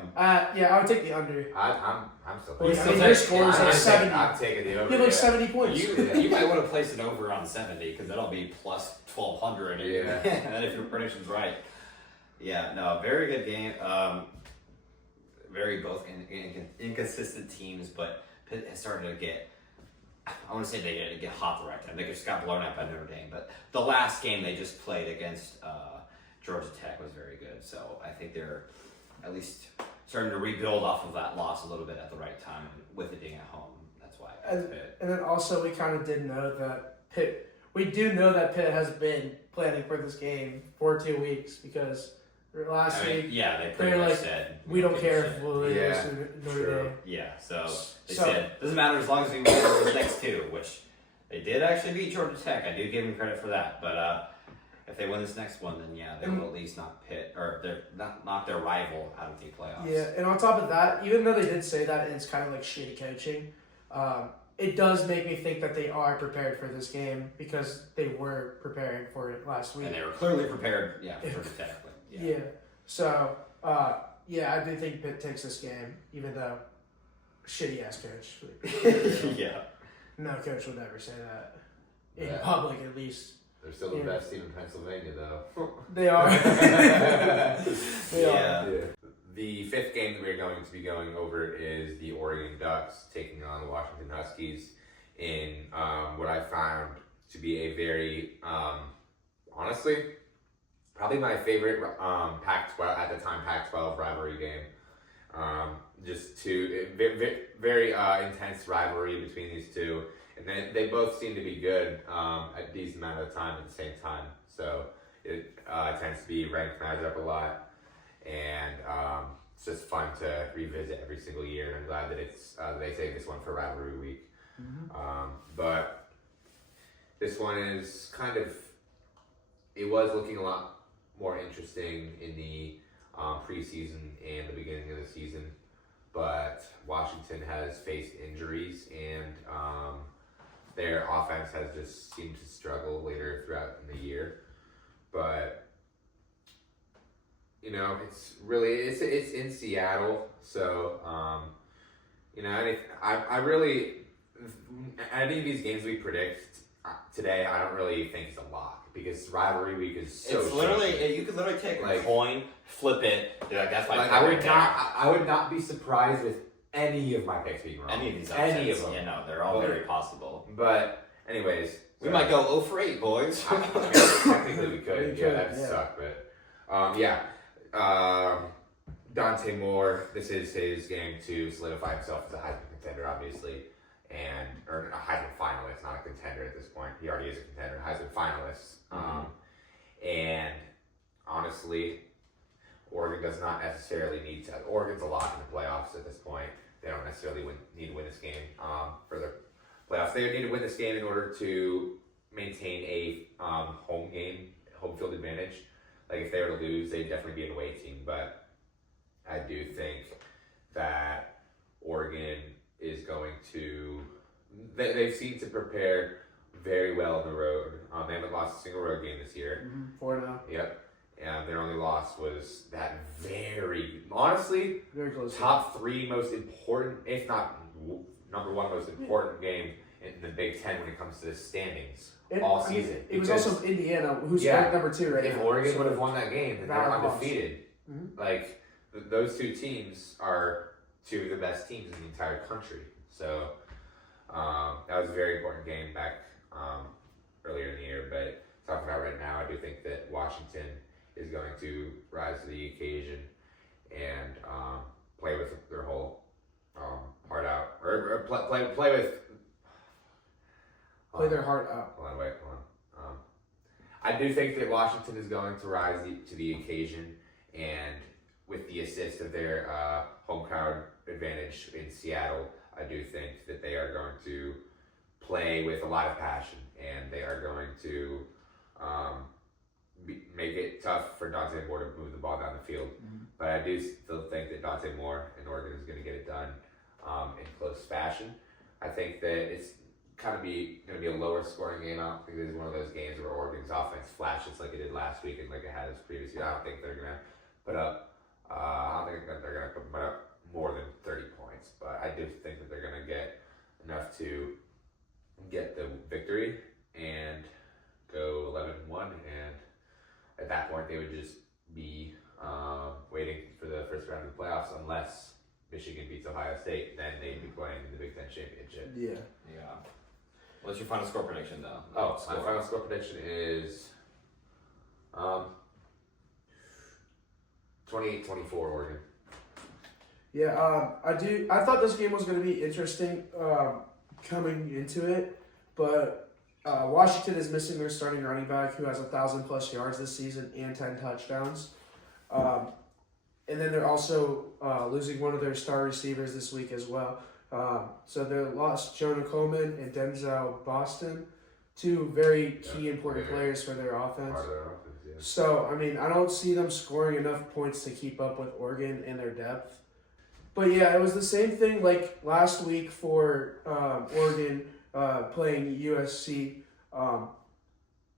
Yeah, I would take the under. I'm still Well, thinking. your score is like 70. I'm taking the You over. have like yeah. 70 points. You might want to place an over on 70 because that'll be plus 1,200. Yeah. And then if your prediction's right. Yeah, no, very good game. Very both inconsistent teams, but Pitt has started to get. I want to say they get hot the right time. They just got blown out by Notre Dame, but the last game they just played against Georgia Tech was very good. So I think they're at least starting to rebuild off of that loss a little bit at the right time, and with it being at home. That's why. And then also we kind of did know that Pitt. We do know that Pitt has been planning for this game for 2 weeks because last week yeah, they pretty they're much like, said we don't care said. if we'll lose Yeah, to Notre sure. Dame. Yeah, so they So- said doesn't matter as long as we win those next 2, which they did actually beat Georgia Tech. I do give them credit for that, but if they win this next one, then yeah, they will at least knock Pitt or they're not knock their rival out of the playoffs. Yeah, and on top of that, even though they did say that, and it's kind of like shitty coaching. It does make me think that they are prepared for this game because they were preparing for it last week. And they were clearly prepared. Yeah, for Georgia Tech. But Yeah. So, yeah, I do think Pitt takes this game, even though shitty ass coach. yeah. No coach would ever say that in Yeah. public, at least. They're still the Yeah. best team in Pennsylvania, though. They are. They are. Yeah. The 5th game that we're going to be going over is the Oregon Ducks taking on the Washington Huskies in what I found to be a very, honestly, probably my favorite Pac-12 at the time Pac-12 rivalry game. Very intense rivalry between these two, and they both seem to be good a decent amount of time at the same time. So it tends to be ranked matchup a lot, and it's just fun to revisit every single year. And I'm glad that it's they save this one for rivalry week. But this one is kind of, it was looking a lot more interesting in the preseason and the beginning of the season, but Washington has faced injuries and their offense has just seemed to struggle later throughout the year. But you know, it's in Seattle, so I really, any of these games we predict today, I don't really think it's a lock because rivalry week is so. It's literally you could literally take a coin, flip it. Be like, that's my pick I would right not. I would not be surprised with any of my picks being wrong. Any of these Any upsets. of them. Yeah, no, they're all very possible. But anyways, We might go 0 for 8, boys. I mean, technically we could. We Yeah, could, that'd yeah. suck. But Dante Moore. This is his game to solidify himself as a Heisman contender, obviously, or a Heisman finalist, not a contender at this point. He already is a contender, Heisman finalist. And honestly, Oregon does not necessarily need to. Oregon's a lock in the playoffs at this point. They don't necessarily need to win this game for the playoffs. They need to win this game in order to maintain a home field advantage. Like if they were to lose, they'd definitely be an away team. But I do think that Oregon is going to. They've seemed to prepare very well on the road. They haven't lost a single road game this year. 4-0. Yep. And their only loss was that honestly, Very close. top 3 most important, if not number 1 most important game in the Big Ten when it comes to the standings all season. It was Because also Indiana, who's Yeah. ranked number 2 right if now. Oregon So- would have won that game, then they're Valid loss. undefeated. Mhm. Like those 2 teams are 2 of the best teams in the entire country. So that was a very important game back earlier in the year. But talking about right now, I do think that Washington is going to rise to the occasion and play with their whole heart out, or play with. Play their heart out. Hold on. I do think that Washington is going to rise to the occasion, and with the assist of their home crowd advantage in Seattle, I do think that they are going to play with a lot of passion, and they are going to make it tough for Dante Moore to move the ball down the field. But I do still think that Dante Moore in Oregon is going to get it done in close fashion. I think that it's kind of going to be a lower scoring game. I don't think this is one of those games where Oregon's offense flashes like it did last week and like it had its previous year. I don't think they're going to put up. I don't think that they're going to put up more than 30 points, but I do think that they're going to get enough to get the victory and go 11-1, and at that point they would just be waiting for the first round of the playoffs unless Michigan beats Ohio State. Then they'd be playing in the Big Ten championship. Yeah. What's your final score prediction, though? My final score prediction is 28-24 Oregon. Yeah, I thought this game was going to be interesting coming into it, but Washington is missing their starting running back who has 1,000+ yards this season and 10 touchdowns. And then they're also losing one of their star receivers this week as well. So they lost Jonah Coleman and Denzel Boston, two very key important players for their offense. Part of their offense, yeah. So, I mean, I don't see them scoring enough points to keep up with Oregon and their depth. But yeah, it was the same thing like last week for Oregon playing USC.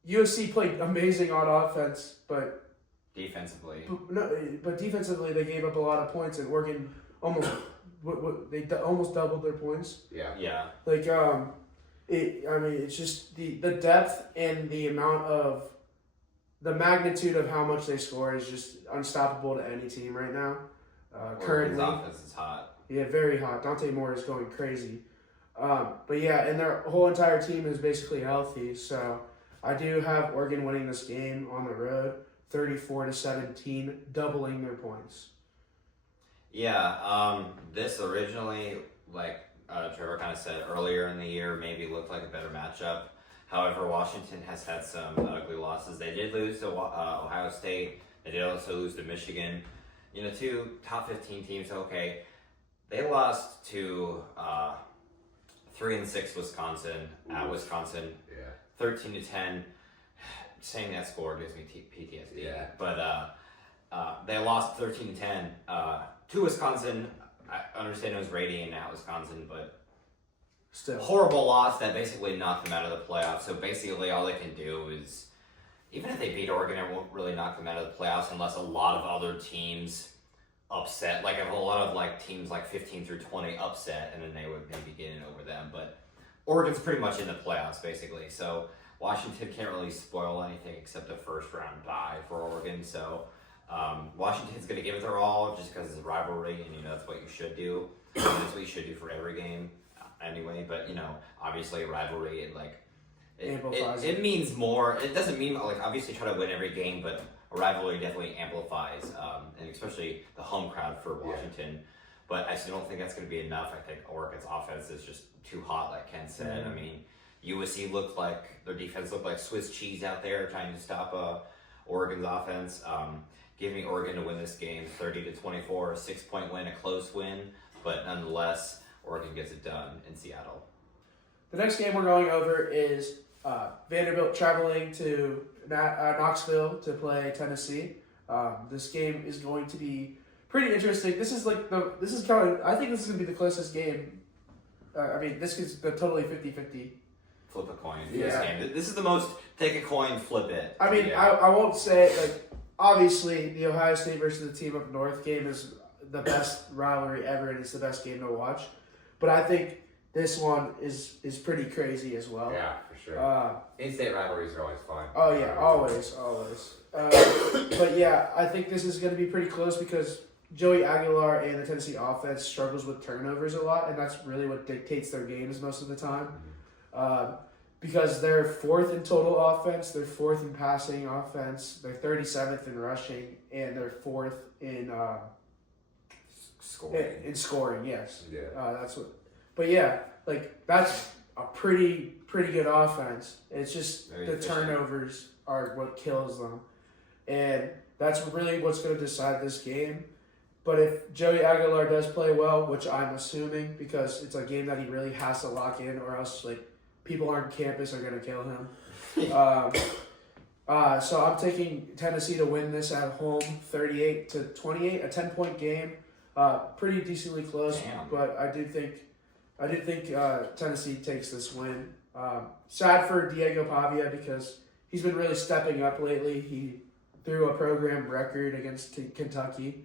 USC played amazing on offense, but Defensively. but defensively they gave up a lot of points, and Oregon almost almost doubled their points. Yeah. Like it's just the depth and the amount of the magnitude of how much they score is just unstoppable to any team right now. Currently, offense is hot. Yeah, very hot. Dante Moore is going crazy. But yeah, and their whole entire team is basically healthy. So I do have Oregon winning this game on the road, 34-17, doubling their points. Yeah, this originally, like Trevor kind of said earlier in the year, maybe looked like a better matchup. However, Washington has had some ugly losses. They did lose to Ohio State. They did also lose to Michigan. Two top 15 teams. Okay, they lost to 3-6 Wisconsin at Wisconsin. Yeah. 13-10. Saying that score gives me PTSD. Yeah. But they lost 13-10 to Wisconsin. I understand it was raining at Wisconsin, but Still, horrible loss that basically knocked them out of the playoffs. So basically, all they can do is, even if they beat Oregon, it won't really knock them out of the playoffs unless a lot of other teams upset. Like if a lot of teams 15 through 20 upset, and then they would maybe get in over them. But Oregon's pretty much in the playoffs basically. So Washington can't really spoil anything except a first round bye for Oregon. So Washington's going to give it their all just because it's a rivalry, and that's what you should do. That's what you should do for every game anyway. But obviously a rivalry, it means more. It doesn't mean obviously try to win every game, but a rivalry definitely amplifies, and especially the home crowd for Washington. Yeah. But I still don't think that's going to be enough. I think Oregon's offense is just too hot, like Ken said. I mean, USC looked like their defense looked like Swiss cheese out there trying to stop Oregon's offense. Give me Oregon to win this game, 30-24, a 6-point win, a close win, but nonetheless, Oregon gets it done in Seattle. The next game we're going over is Vanderbilt traveling to Knoxville to play Tennessee. This game is going to be pretty interesting. I think this is going to be the closest game. This is totally 50-50. Flip a coin for this game. This is the most take a coin, flip it. I won't say obviously the Ohio State versus the team up north game is the best rivalry ever, and it's the best game to watch. But I think this one is pretty crazy as well. Yeah, for sure. In-state rivalries are always fun. Oh yeah, always. But yeah, I think this is going to be pretty close because Joey Aguilar and the Tennessee offense struggles with turnovers a lot, and that's really what dictates their games most of the time. Because they're fourth in total offense, they're fourth in passing offense, they're 37th in rushing, and they're fourth in scoring. In scoring, yes. Yeah. That's what. But yeah, that's a pretty good offense. It's just Very the efficient. turnovers are what kills them, and that's really what's going to decide this game. But if Joey Aguilar does play well, which I'm assuming because it's a game that he really has to lock in, or else people on campus are going to kill him. So I'm taking Tennessee to win this at home, 38-28, a 10-point game. Pretty decently close, Damn. but I do think Tennessee takes this win. Sad for Diego Pavia because he's been really stepping up lately. He threw a program record against Kentucky,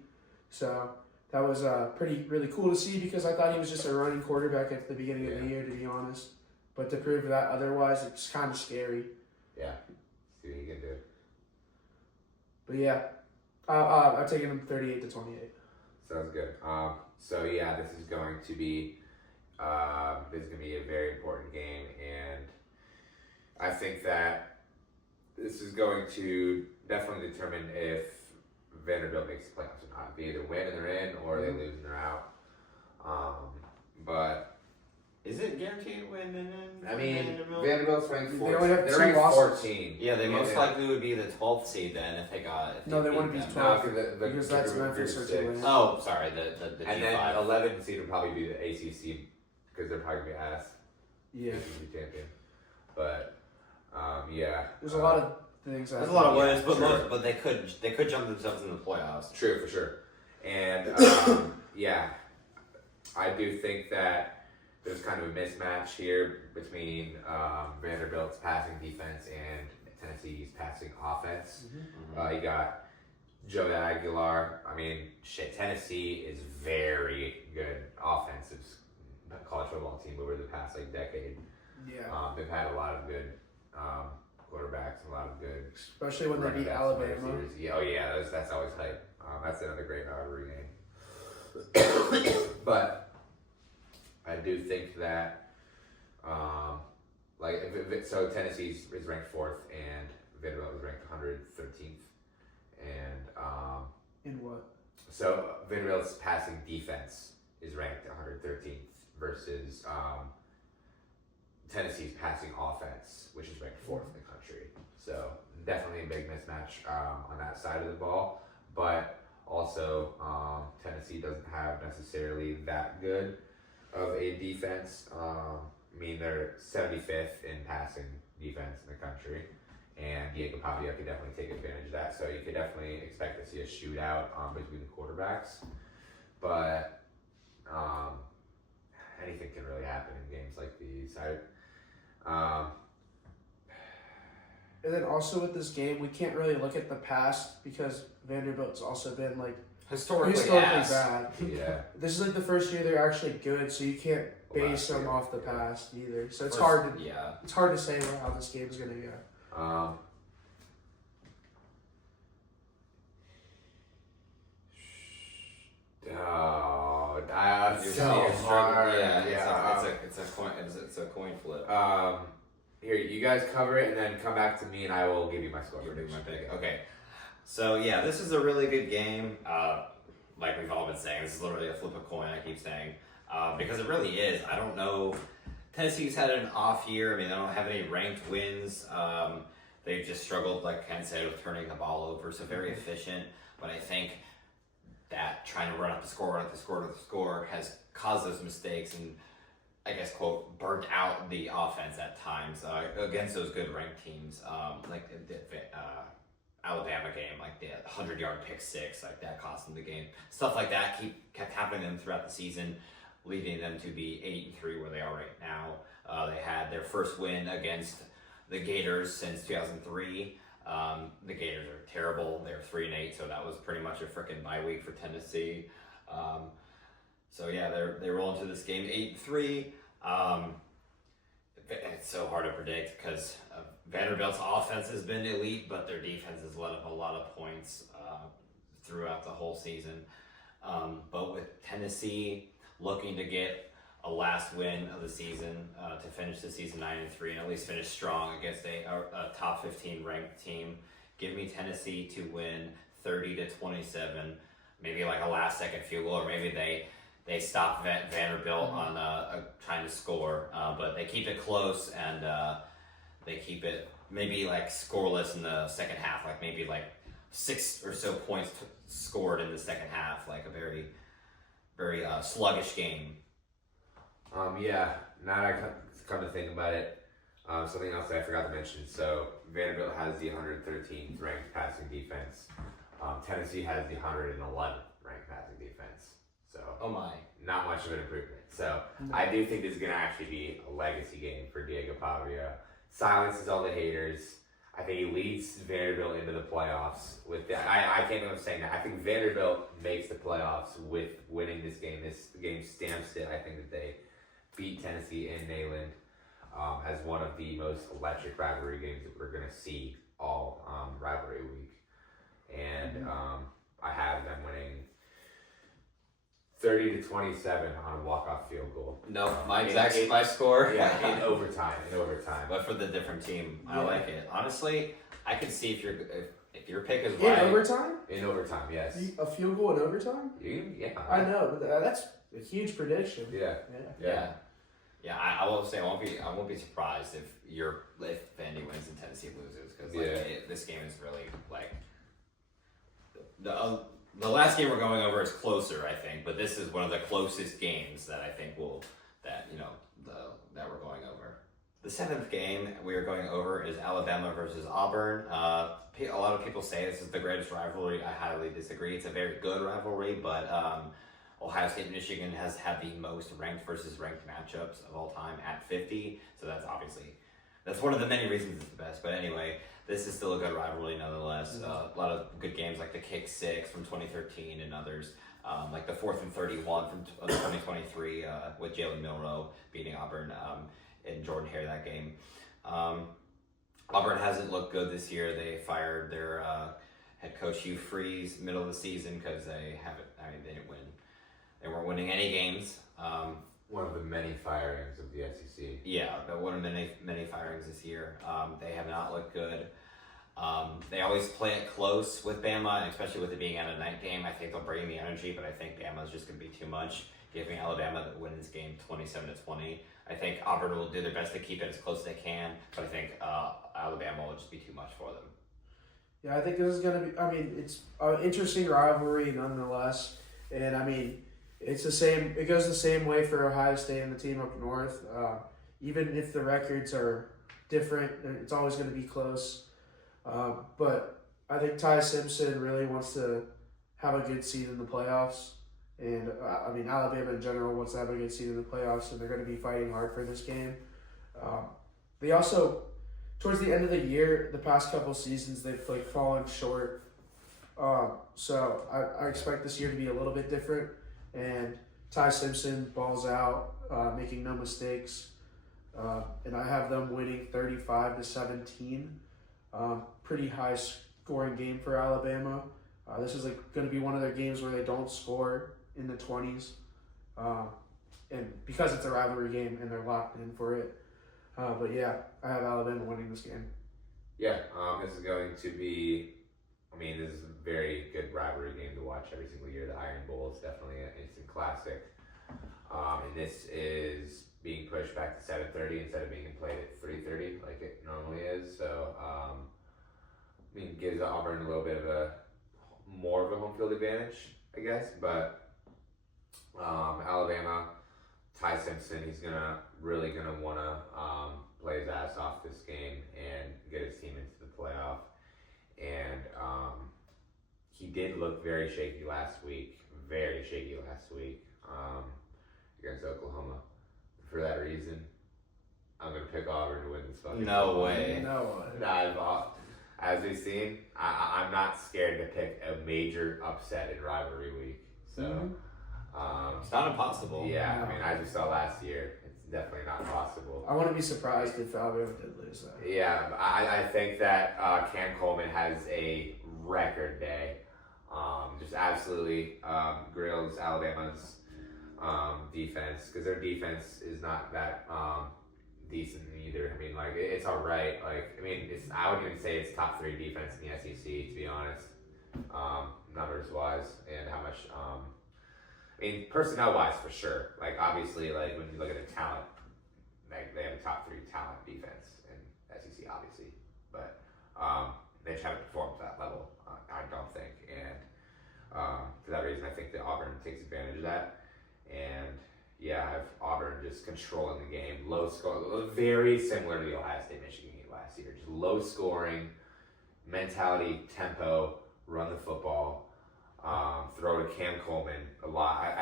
so that was really cool to see because I thought he was just a running quarterback at the beginning of the year, to be honest. But to prove that otherwise, it's kind of scary. Yeah. See what he can do. But yeah, I'm taking him 38-28. Sounds good. So yeah, this is going to be a very important game, and I think that this is going to definitely determine if Vanderbilt makes the playoffs or not. They either win and they're in, or they lose and they're out. But Is it guaranteed win? I mean, Vanderbilt? Vanderbilt's ranked They 14. only have They're two ranked losses. 14. Yeah, they most Yeah. likely would be the 12th seed then if they got. If No, they beat wouldn't be them. 12. No, Because that's Memphis or six. Tulane. Oh, sorry, the And G5. then 11 seed would probably be the ACC because they're probably going to be asked Yeah, ACC champion. But yeah, there's a lot of things. There's a lot of Yeah, ways, but sure. but they could jump themselves in the playoffs. True, for sure. And yeah, I do think that there's kind of a mismatch here between Vanderbilt's passing defense and Tennessee's passing offense. You got Joe Aguilar. I mean, shit, Tennessee is very good offensive college football team over the past decade. Yeah, They've had a lot of good quarterbacks, a lot of good especially when they running beat backs, Alabama. receivers. Yeah, oh yeah, that's always hype. That's another great rivalry game. But I do think that, so Tennessee is ranked 4th and Vanderbilt is ranked 113th, and In what? so Vanderbilt's passing defense is ranked 113th versus Tennessee's passing offense, which is ranked 4th in the country. So definitely a big mismatch on that side of the ball, but also Tennessee doesn't have necessarily that good of a defense. I mean, they're 75th in passing defense in the country, and Diego Pavia could definitely take advantage of that. So you could definitely expect to see a shootout between the quarterbacks, but anything can really happen in games like these. And then also with this game, we can't really look at the past because Vanderbilt's also been Historically ass. bad. Yeah. This is the first year they're actually good, so you can't base Last them year. off the past either. So it's First- hard to Yeah. say how this game's gonna go. That's so You're struggling. hard. Yeah, it's a coin flip. Here, you guys cover it, and then come back to me, and I will give you my score. You're doing my pick. Okay. So yeah, this is a really good game. Like we've all been saying, this is literally a flip a coin. I keep saying because it really is. I don't know. Tennessee's had an off year. I mean, they don't have any ranked wins. They've just struggled, like Ken said, with turning the ball over. So very efficient. But I think that trying to run up the score has caused those mistakes and, I guess, quote, burnt out the offense at times against those good ranked teams, like the Alabama game, like the 100-yard pick six, like that cost them the game. Stuff like that kept happening to them throughout the season, leading them to be 8-3 where they are right now. They had their first win against the Gators since 2003. The Gators are terrible. They're 3-8, so that was pretty much a freaking bye week for Tennessee. So yeah, they roll into this game 8-3. It's so hard to predict because Vanderbilt's offense has been elite, but their defense has let up a lot of points throughout the whole season. But with Tennessee looking to get a last win of the season to finish the season 9-3 and at least finish strong against a top 15 ranked team, give me Tennessee to win 30-27, maybe like a last second field goal, or maybe they stop Vanderbilt on trying to score, but they keep it close and they keep it maybe like scoreless in the second half, like maybe like 6 or so points scored in the second half, like a very, very sluggish game. Yeah, now I come to think about it, Something else that I forgot to mention. So Vanderbilt has the 113th ranked passing defense. Tennessee has the 111th ranked passing defense. So Oh my. not much of an improvement. So I do think this is going to actually be a legacy game for Diego Pavia. Silences all the haters. I think he leads Vanderbilt into the playoffs with that. I can't believe I'm saying that. I think Vanderbilt makes the playoffs with winning this game. This game stamps it. I think that they beat Tennessee in Neyland as one of the most electric rivalry games that we're going to see all rivalry week. And I have them winning 30-27 on a walk-off field goal. No, my score. Yeah, in overtime. But for the different team, I like it. Honestly, I can see if your pick is In right. overtime? In overtime, yes. A field goal in overtime? Yeah. I know, but that's a huge prediction. Yeah. Yeah, I will say I won't be surprised if Vandy wins and Tennessee loses because this game is really like the last game we're going over is closer, I think, but this is one of the closest games that I think that we're going over. The 7th game we are going over is Alabama versus Auburn. A lot of people say this is the greatest rivalry. I highly disagree. It's a very good rivalry, but Ohio State and Michigan has had the most ranked versus ranked matchups of all time at 50. So that's one of the many reasons it's the best. But anyway, this is still a good rivalry nonetheless. A lot of good games like the Kick 6 from 2013 and others. Like the 4th and 31 from 2023 with Jalen Milroe beating Auburn and Jordan Hare that game. Auburn hasn't looked good this year. They fired their head coach Hugh Freeze middle of the season because they didn't win. They weren't winning any games. One of the many firings of the SEC. Yeah, but one of many firings this year. They have not looked good. They always play it close with Bama, and especially with it being at a night game. I think they'll bring the energy, but I think Bama's just going to be too much. Giving Alabama the win this game 27-20. I think Auburn will do their best to keep it as close as they can, but I think Alabama will just be too much for them. Yeah, I think this is going to be, it's an interesting rivalry nonetheless. And it's the same, it goes the same way for Ohio State and the team up north. Even if the records are different, it's always going to be close. But I think Ty Simpson really wants to have a good seed in the playoffs. And Alabama in general wants to have a good seed in the playoffs, and they're going to be fighting hard for this game. They also, towards the end of the year, the past couple seasons, they've fallen short. So I expect this year to be a little bit different. And Ty Simpson balls out, making no mistakes. And I have them winning 35-17. Pretty high scoring game for Alabama. This is going to be one of their games where they don't score in the 20s. And because it's a rivalry game and they're locked in for it. But yeah, I have Alabama winning this game. Yeah, this is going to be, this is a very good rivalry game to watch every single year. The Iron Bowl is definitely an instant classic. And this is being pushed back to 7:30 instead of being played at 3:30 like it normally is. So, gives Auburn a little bit of more of a home field advantage, I guess. But Alabama, Ty Simpson, he's really gonna want to play his ass off this game and get his team into the playoff. And he did look very shaky last week against Oklahoma. For that reason, I'm gonna pick Auburn to win this fucking No game. way. No way. Nah, as we've seen, I'm not scared to pick a major upset in rivalry week. So, It's not impossible. yeah, as we saw last year, it's definitely not possible. I wouldn't be surprised if Alabama did lose that. Yeah, I think that Cam Coleman has a record day. Just absolutely grills Alabama's defense because their defense is not that decent either. It's all right. I wouldn't even say it's top 3 defense in the SEC, to be honest, numbers wise, and how much. Personnel wise for sure. Obviously, when you look at the talent, they have a top 3 talent defense in SEC, obviously, but they just haven't performed to that level. I don't think, and for that reason, I think that Auburn takes advantage of that. And yeah, I have Auburn just controlling the game, low score, very similar to the Ohio State Michigan game last year. Just low scoring, mentality, tempo, run the football, throw to Cam Coleman a lot.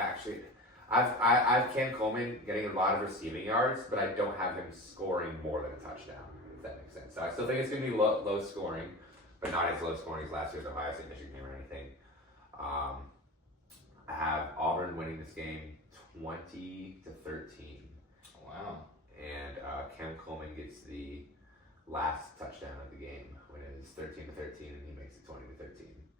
I've Cam Coleman getting a lot of receiving yards, but I don't have him scoring more than a touchdown, if that makes sense. So I still think it's going to be low scoring, but not as low scoring as last year's Ohio State Michigan game or anything. I have Auburn winning this game 20-13. Wow. And Cam Coleman gets the last touchdown of the game when it is 13-13, and he makes it 20-13,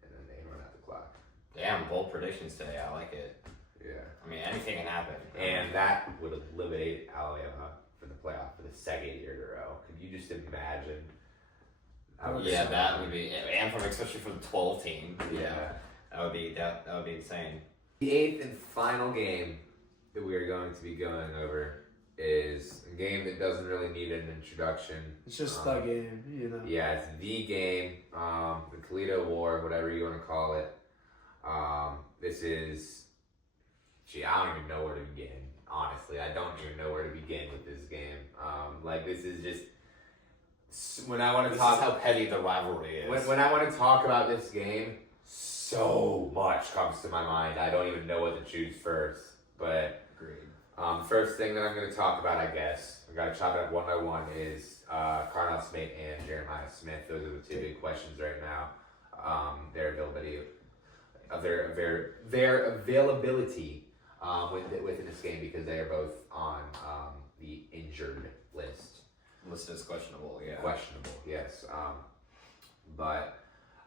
and then they run out the clock. Damn, bold predictions today. I like it. Yeah. I mean, anything can happen. And that would eliminate Alabama from the playoff for the second year in a row. Could you just imagine? Yeah, that would be, and from especially for the 12 team. Yeah. That would be insane. The eighth and final game that we are going to be going over is a game that doesn't really need an introduction. It's just the game, Yeah, it's the game, the Toledo War, whatever you want to call it. This is, I don't even know where to begin. Honestly, I don't even know where to begin with this game. This is just when I want to This talk is how petty the rivalry is. when I want to talk about this game. So much comes to my mind. I don't even know what to choose first. But Agreed. first thing that I'm going to talk about, I guess, I got to chop it up one by one, is Carnell Smith and Jeremiah Smith. Those are the two big questions right now. Their availability within this game, because they are both on the injured list. Listed as questionable, yeah. Questionable, yes. But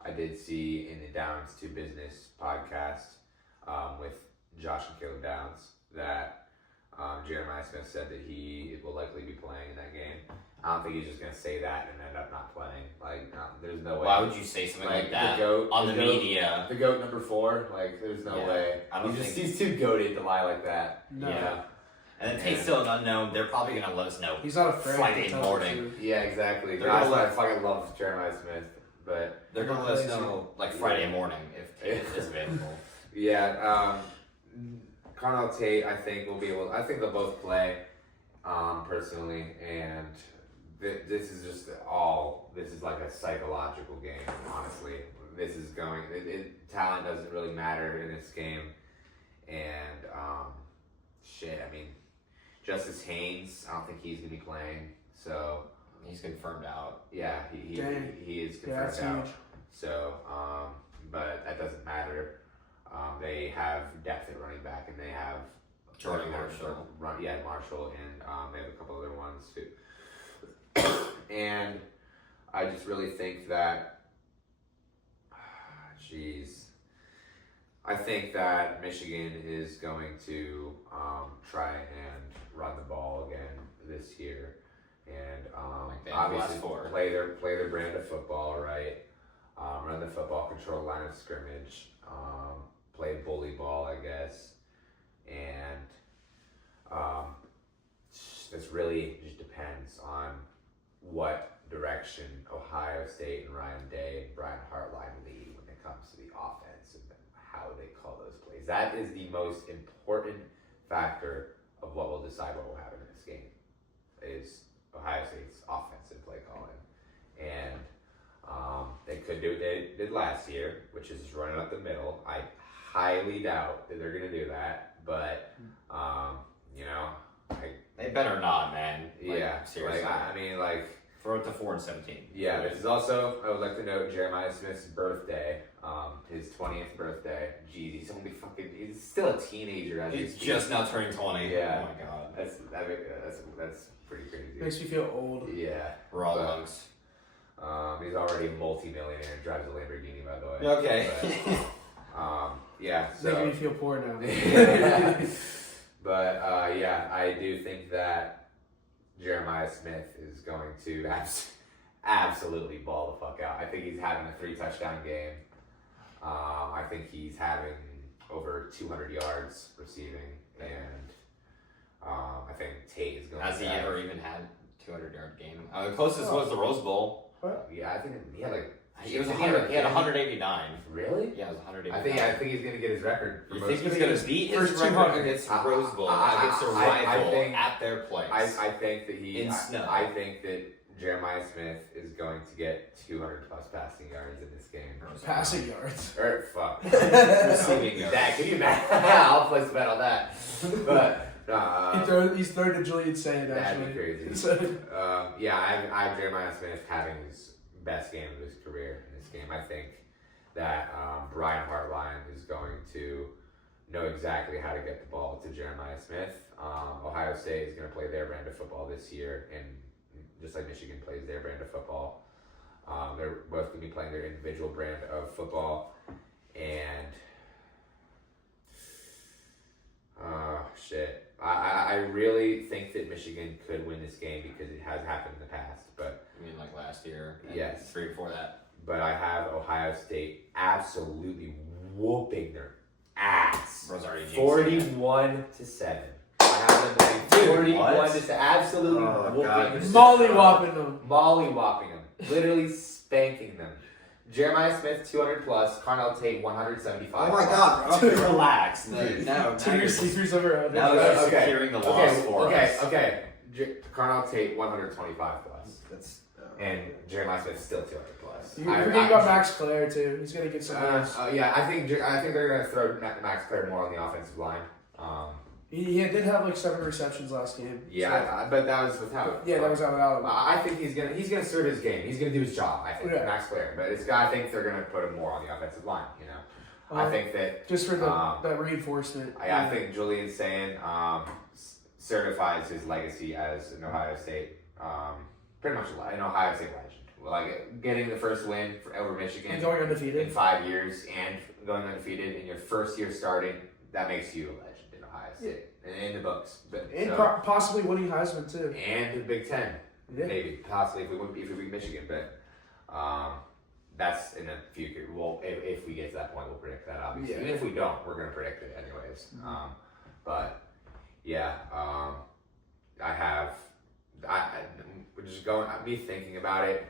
I did see in the Downs to Business podcast with Josh and Caleb Downs that Jeremiah Smith said that he will likely be playing in that game. I don't think he's just going to say that and end up not playing. There's no way. Why would you say something like that on the media? The GOAT number 4, there's no way. He's too goated to lie like that. No. Yeah. And then Tate's still an unknown. They're probably going to let us know. He's not afraid Friday to tell morning. the truth. Yeah, exactly. They're That's gonna why I fucking love Jeremiah Smith. But They're going to let us know Friday morning if Tate is available. yeah, Carnell Tate, I think they'll both play, personally, and this is like a psychological game, honestly. This is talent doesn't really matter in this game, and Justice Haynes, I don't think he's gonna be playing, so He's confirmed out. yeah, he is confirmed out. So, but that doesn't matter. They have depth at running back, and they have Jordan Marshall. Marshall, and they have a couple other ones too. And I just really think that, I think that Michigan is going to try and run the ball again this year, and obviously play their brand of football, right? Run the football, control line of scrimmage, play bully ball, I guess, and this really just depends on what direction Ohio State and Ryan Day and Brian Hartline lead when it comes to the offense and how they call those plays. That is the most important factor of what will decide what will happen in this game, is Ohio State's offensive play calling. And they could do what they did last year, which is just running up the middle. I highly doubt that they're going to do that, but They better not, man. seriously. Throw it to 4-17. Yeah, this is also, I would like to note, Jeremiah Smith's birthday, his 20th birthday. Jeez, he's still a teenager. He's just now turning 20. Yeah. Oh my god. That's pretty crazy. Makes me feel old. Yeah. We're all lungs. He's already a multi-millionaire, drives a Lamborghini, by the way. Okay. So. Making me feel poor now. But, I do think that Jeremiah Smith is going to absolutely ball the fuck out. I think he's having a 3-touchdown game. I think he's having over 200 yards receiving, and I think Tate is going to Has he ever even had a 200-yard game? The closest was the Rose Bowl. Yeah, I think he had He had 189. Really? Yeah, it was 189. I think he's gonna get his record. You think he's gonna beat his First record 200. against Rose Bowl, against a rival at their place? I think that In snow. I think that Jeremiah Smith is going to get 200 plus passing yards in this game. Passing yards. Or fuck. Receiving yards. That, can you imagine? I'll place a bet on that. But He's third to Julian Sand, actually. that'd be crazy. So, Yeah, I have Jeremiah Smith having his best game of his career in this game. I think that Brian Hartline is going to know exactly how to get the ball to Jeremiah Smith. Ohio State is going to play their brand of football this year, and just like Michigan plays their brand of football. They're both going to be playing their individual brand of football. And shit. I really think that Michigan could win this game because it has happened in the past. But I mean, like last year. And Yes. 3 before that. but I have Ohio State absolutely whooping their ass. Bro's already jinxed 41-7. I have them winning 41 what? to absolutely Oh, whooping God. them. molly-whopping them. Molly-whopping them. Literally spanking them. Jeremiah Smith, 200 plus. Carnell Tate, 175. Oh my God, bro. Dude. Relax. Dude. Now Two you're receivers over 100. now they're Okay. securing the loss for us. Okay. Carnell Tate, 125 plus. That's And Jeremiah Smith, still 200 plus. You're forgetting about Max Clare, too. He's going to get some points. Yeah, I think they're going to throw Max Clare more on the offensive line. He did have like 7 receptions last game. Yeah, but that was without. So, yeah, that was out of Alabama. I think he's gonna serve his game. He's gonna do his job. I think Yeah. Max Clare, but I think they're gonna put him more on the offensive line. You know, I think that Just for the reinforcement. I think Julian Sand certifies his legacy as an Ohio State, pretty much an Ohio State legend. Like getting the first win over Michigan And going in undefeated. 5 years and going undefeated in your first year starting, that makes you a legend in Ohio State and in the books. But And so- possibly winning Heisman, too. and the Big Ten, Yeah. maybe possibly if we beat Michigan, but that's in the future. Well, if we get to that point, we'll predict that. Obviously, Yeah. even if we don't, we're gonna predict it anyways. But yeah, we're just going. Me thinking about it.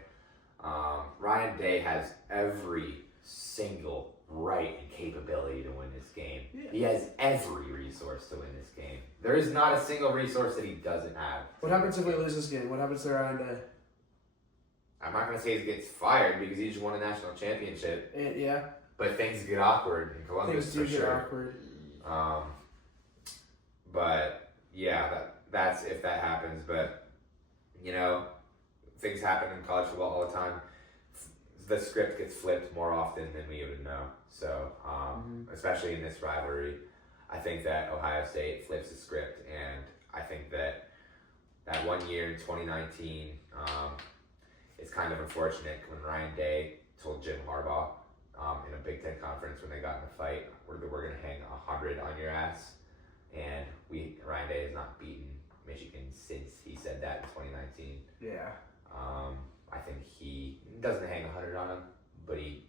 Ryan Day has every single right and capability to win this game. Yeah. He has every resource to win this game. There is not a single resource that he doesn't have. What happens if we lose this game? What happens to Ryan Day? I'm not going to say he gets fired because he just won a national championship, Yeah, but things get awkward in Columbus things do for get sure. awkward. But yeah, that's if that happens. But you know, things happen in college football all the time. The script gets flipped more often than we would know. So, especially in this rivalry, I think that Ohio State flips the script, and I think that 1 year in 2019, it's kind of unfortunate when Ryan Day told Jim Harbaugh in a Big Ten conference when they got in a fight, we're going to hang 100 on your ass, and Ryan Day has not beaten Michigan since he said that in 2019. Yeah. I think he doesn't hang 100 on him, but he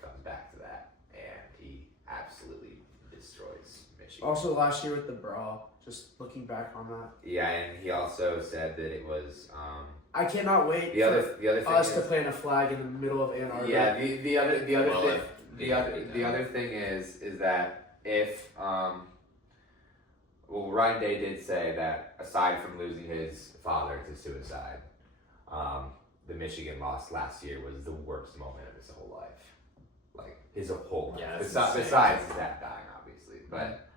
comes back to that, and he absolutely destroys Michigan. Also, last year with the brawl, just looking back on that. Yeah, and he also said that it was I cannot wait the other thing us is, to plant a flag in the middle of Ann Arbor. yeah, the other Well, thing if- the other thing is that if Ryan Day did say that aside from losing his father to suicide, the Michigan loss last year was the worst moment of his whole life. Like his whole life. Yeah, that's Besides his dad dying, obviously. But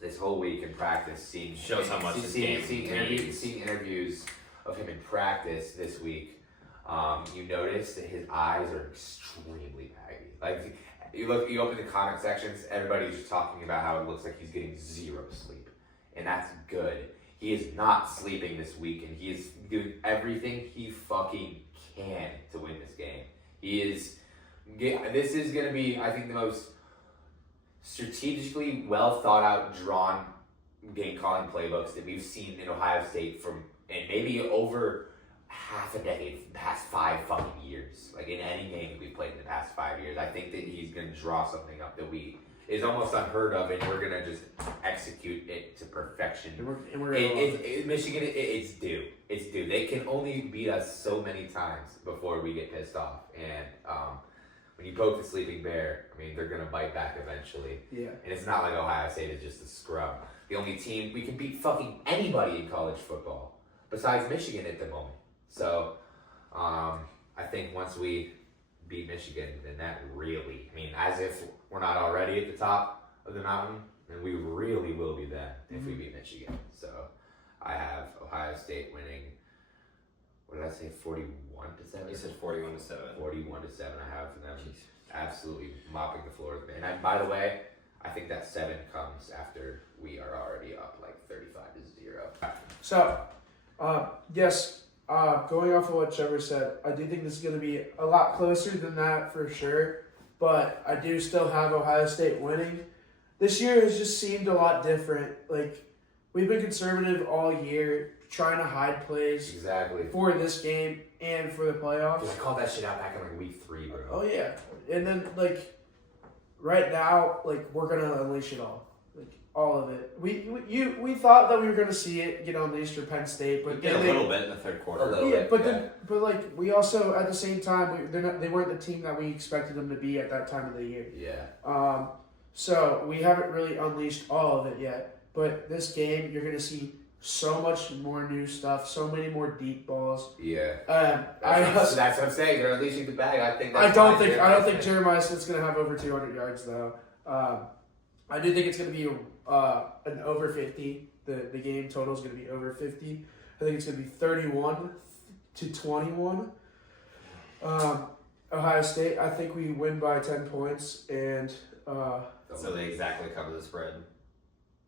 this whole week in practice, Shows how much this game means. seeing interviews of him in practice this week, you notice that his eyes are extremely baggy. Like you open the comment sections, everybody's just talking about how it looks like he's getting zero sleep, and that's good. He is not sleeping this week, and he is doing everything he fucking can to win this game. This is going to be, I think, the most strategically well thought out, drawn game calling playbooks that we've seen in Ohio State and maybe over half a decade, the past 5 fucking years. Like in any game that we've played in the past 5 years, I think that he's going to draw something up that we is almost unheard of, and we're gonna just execute it to perfection. And we're gonna Michigan, it's due. It's due. They can only beat us so many times before we get pissed off. And when you poke the sleeping bear, I mean, they're gonna bite back eventually. Yeah. And it's not like Ohio State is just a scrub. The only team we can beat fucking anybody in college football besides Michigan at the moment. So I think once we beat Michigan, then that really, I mean, as if we're not already at the top of the mountain, then we really will be then if we beat Michigan. So I have Ohio State winning, what did I say, 41-7? You said 41-7. 41-7. I have them absolutely mopping the floor with me. And by the way, I think that 7 comes after we are already up like 35-0. So, yes, going off of what Trevor said, I do think this is going to be a lot closer than that for sure. But I do still have Ohio State winning. This year has just seemed a lot different. Like, we've been conservative all year, trying to hide plays Exactly. for this game and for the playoffs. Dude, I called that shit out back in like week 3, bro. Oh yeah, and then like right now, like we're gonna unleash it all, like all of it. We thought that we were gonna see it get unleashed for Penn State, but We did a little bit in the third quarter. A little yeah, bit, but yeah. then but like we also at the same time they weren't the team that we expected them to be at that time of the year. Yeah. So we haven't really unleashed all of it yet. But this game, you're gonna see so much more new stuff, so many more deep balls. Yeah. That's That's what I'm saying. They're unleashing the bag. I think. I don't think Jeremiah Smith's gonna have over 200 yards though. I do think it's gonna be an over 50. The game total is gonna be over 50. I think it's gonna be 31-21. Ohio State. I think we win by 10 points and. So they exactly cover the spread.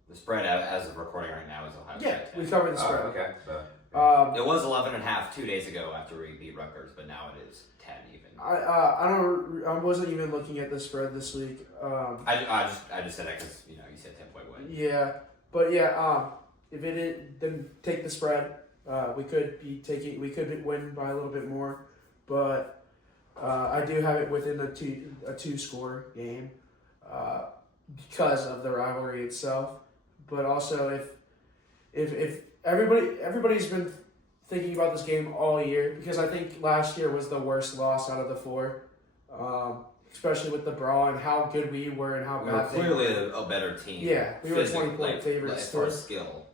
The spread as of recording right now is Ohio State. Yeah, we covered the spread. Okay. So. It was 11.5 2 days ago after we beat Rutgers, but now it is 10 even. I wasn't even looking at the spread this week. I just said that because you said 10-point win. Yeah, but yeah, if it is, then take the spread. We could win by a little bit more, but I do have it within a two score game because of the rivalry itself. But also if everybody's been thinking about this game all year, because I think last year was the worst loss out of the 4, especially with the brawl and how good we were and how We bad were clearly a better team. Yeah, we were 20-point favorites as far too. as skill.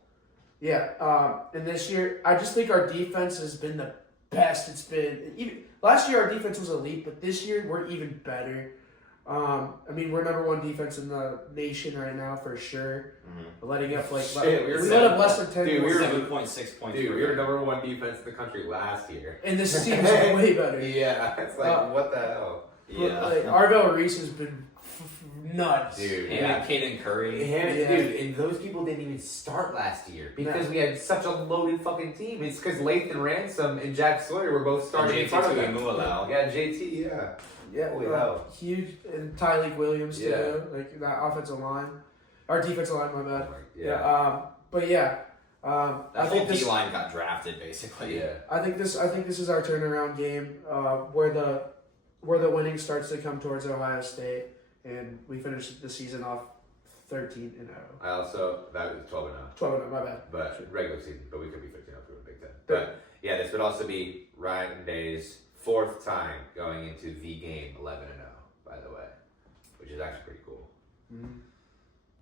Yeah, and this year I just think our defense has been the best it's been. Even last year our defense was elite, but this year we're even better. I mean, we're number 1 defense in the nation right now for sure. Mm-hmm. Letting up we Shit, let up less than 10 Dude, we points. were 7.6 points. Dude, we were number 1 defense in the country last year. And this team's way better. Yeah, it's like what the hell, Yeah. Like, Arvell Reese has been nuts. dude. Yeah, Caden Curry. Yeah. Dude, and those people didn't even start last year because we had such a loaded fucking team. It's because Lathan Ransom and Jack Sawyer were both starting in front of them. Tuimualau. Yeah, JT, yeah. Yeah, Holy hell. huge, and Tyleek Williams too. Yeah. Like that offensive line, our defensive line. My bad. Yeah. But yeah, That I whole think D this. line got drafted basically. Yeah. I think this is our turnaround game, where the winning starts to come towards Ohio State, and we finish the season off 13-0. I also, that was 12-0. 12-0, my bad. But regular season, but we could be 15-0 for the Big Ten. But yeah, this would also be Ryan Day's 4th time going into the game 11-0, by the way, which is actually pretty cool. Mm-hmm.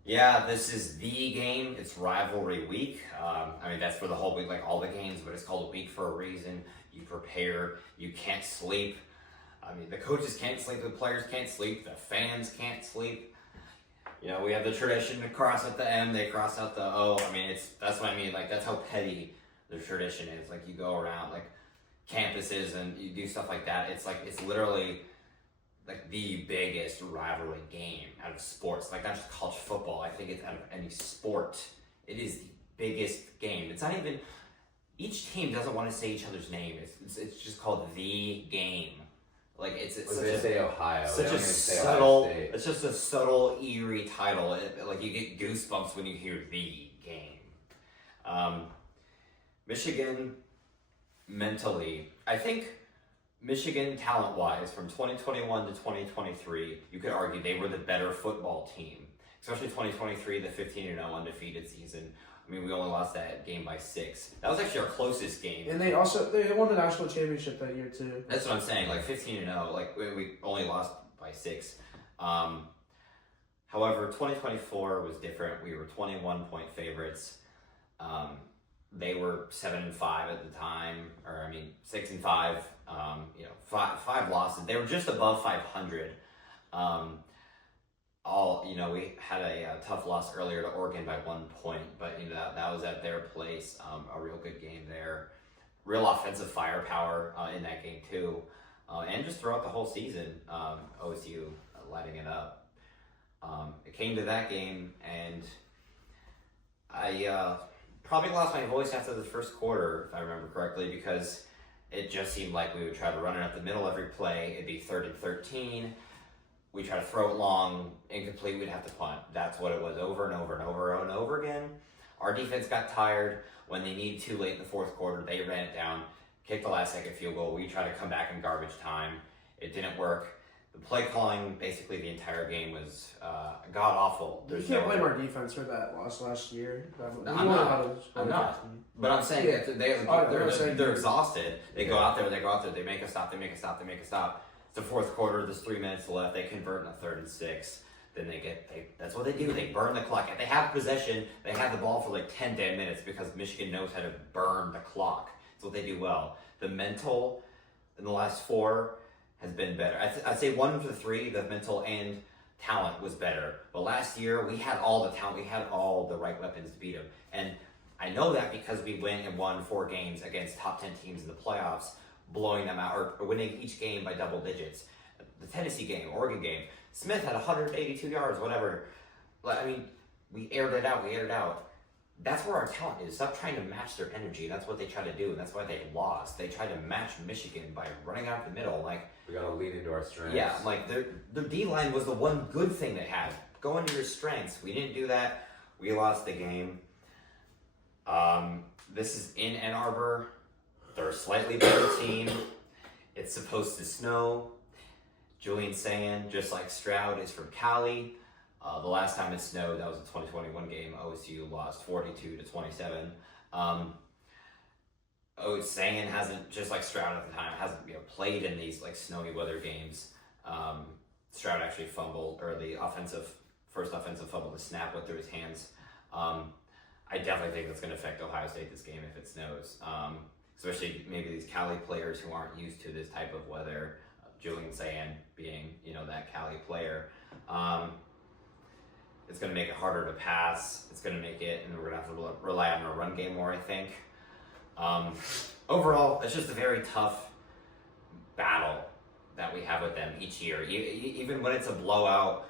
Yeah, this is the game. It's rivalry week. I mean, that's for the whole week, like all the games, but it's called a week for a reason. You prepare. You can't sleep. I mean, the coaches can't sleep. The players can't sleep. The fans can't sleep. We have the tradition to cross at the M. They cross out the O. I mean, that's what I mean. Like, that's how petty the tradition is. Like, you go around, like, campuses and you do stuff like that. It's literally like the biggest rivalry game out of sports. Like, not just college football. I think it's out of any sport. It is the biggest game. It's not even, each team doesn't want to say each other's name. It's just called the game. Like, it's What such did they a, say Ohio? such They a don't even say Ohio subtle, State. it's just a subtle, eerie title. Like, you get goosebumps when you hear the game. Michigan, mentally, I think Michigan, talent-wise, from 2021 to 2023, you could argue they were the better football team. Especially 2023, the 15-0 undefeated season. I mean, we only lost that game by 6. That was actually our closest game. And they won the national championship that year too. That's what I'm saying. Like 15-0, like we only lost by 6. However, 2024 was different. We were 21-point favorites. They were 7-5 at the time, or 6-5. Five losses. They were just above 500. We had a tough loss earlier to Oregon by 1 point, but that was at their place. A real good game there. Real offensive firepower in that game too, and just throughout the whole season, OSU lighting it up. It came to that game, and I probably lost my voice after the first quarter, if I remember correctly, because it just seemed like we would try to run it up the middle every play. It'd be 3rd and 13. We try to throw it long, incomplete, we'd have to punt. That's what it was over and over and over and over again. Our defense got tired. When they needed to late in the fourth quarter, they ran it down, kicked the last second field goal. We tried to come back in garbage time. It didn't work. The play calling, basically the entire game, was god-awful. You can't blame our defense for that loss last year. I'm not. But I'm saying that they're exhausted. They go out there, they make a stop. It's the fourth quarter, there's 3 minutes left. They convert in a 3rd and 6. Then that's what they do. They burn the clock. If they have possession, they have the ball for like 10 minutes because Michigan knows how to burn the clock. That's what they do well. The mental in the last 4 has been better. I'd say 1 to 3, the mental and talent was better. But last year, we had all the talent. We had all the right weapons to beat them. And I know that because we went and won 4 games against top 10 teams in the playoffs, blowing them out, or winning each game by double digits. The Tennessee game, Oregon game, Smith had 182 yards, whatever. We aired it out. That's where our talent is. Stop trying to match their energy. That's what they try to do, and that's why they lost. They tried to match Michigan by running out the middle. We gotta lean into our strengths. Yeah, their D-line was the one good thing they had. Go into your strengths. We didn't do that. We lost the game. This is in Ann Arbor. They're a slightly better team. It's supposed to snow. Julian Sand, just like Stroud, is from Cali. The last time it snowed, that was a 2021 game. OSU lost 42-27. Sand hasn't, just like Stroud at the time, hasn't played in these snowy weather games. Stroud actually fumbled, or the first offensive fumble, the snap went through his hands. I definitely think that's going to affect Ohio State this game if it snows. Especially maybe these Cali players who aren't used to this type of weather. Julian Sand being, that Cali player. It's going to make it harder to pass. It's going to make it, and we're going to have to rely on our run game more, I think. Overall, it's just a very tough battle that we have with them each year. Even when it's a blowout,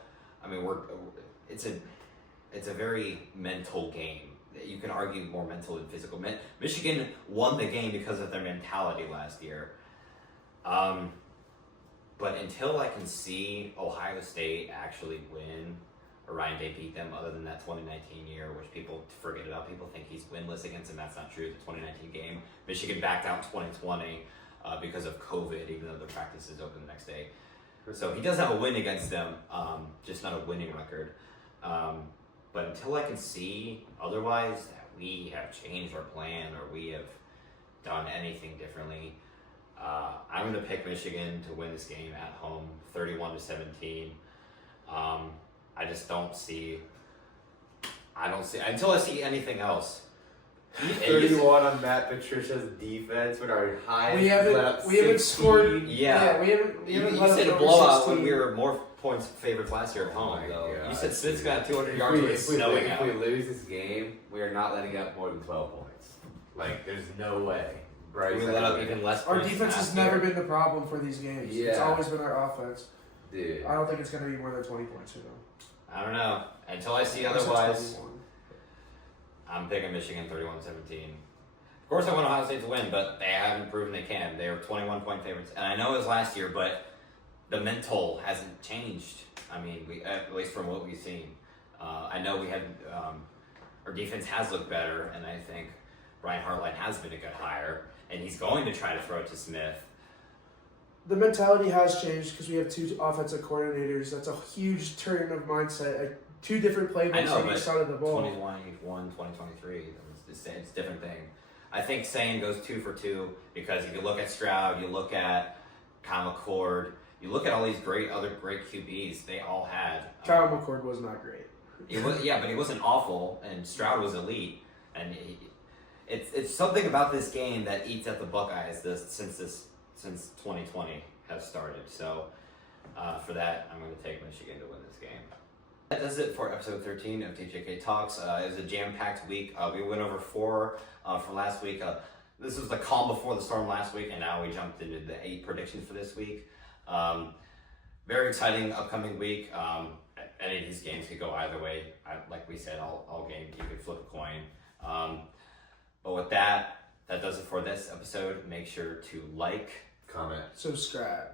it's a very mental game. You can argue more mental than physical. Michigan won the game because of their mentality last year. But until I can see Ohio State actually win, or Ryan Day beat them, other than that 2019 year, which people forget about. People think he's winless against them. That's not true. The 2019 game, Michigan backed out in 2020 because of COVID, even though the practice is open the next day. So he does have a win against them, just not a winning record. But until I can see otherwise that we have changed our plan or we have done anything differently, I'm going to pick Michigan to win this game at home, 31-17. I just don't see until I see anything else. 31 on Matt Patricia's defense with our high. We haven't scored. Yeah, we haven't. You said a blowout when we were more points favorites last year at home. God. You said Smith's got 200 yards when it's snowing out. If we lose this game, we are not letting up more than 12 points. There's no way. Right? We let up even less. Our defense has never been the problem for these games. Yeah. It's always been our offense. Dude. I don't think it's going to be more than 20 points, I don't know. Until I see otherwise, I'm picking Michigan 31-17. Of course, I want Ohio State to win, but they haven't proven they can. They are 21-point favorites, and I know it was last year, but the mental hasn't changed. At least from what we've seen. I know we had our defense has looked better, and I think Brian Hartline has been a good hire, and he's going to try to throw it to Smith. the mentality has changed because we have two offensive coordinators. That's a huge turn of mindset. Two different I playbooks know, on each side of the ball. 2021, 2023, it's a different thing. I think Sane goes 2 for 2 because if you look at Stroud, you look at Kyle McCord, you look at all these other great QBs, they all had. Kyle McCord was not great. But he wasn't awful, and Stroud was elite. And it's something about this game that eats at the Buckeyes since 2020 has started. So for that, I'm going to take Michigan to win this game. That does it for episode 13 of TJK Talks. It was a jam-packed week. We went over 4 from last week. This was the calm before the storm last week, and now we jumped into the 8 predictions for this week. Very exciting upcoming week. Any of these games could go either way. Like we said, all games you could flip a coin. But with that does it for this episode. Make sure to like, comment, Subscribe.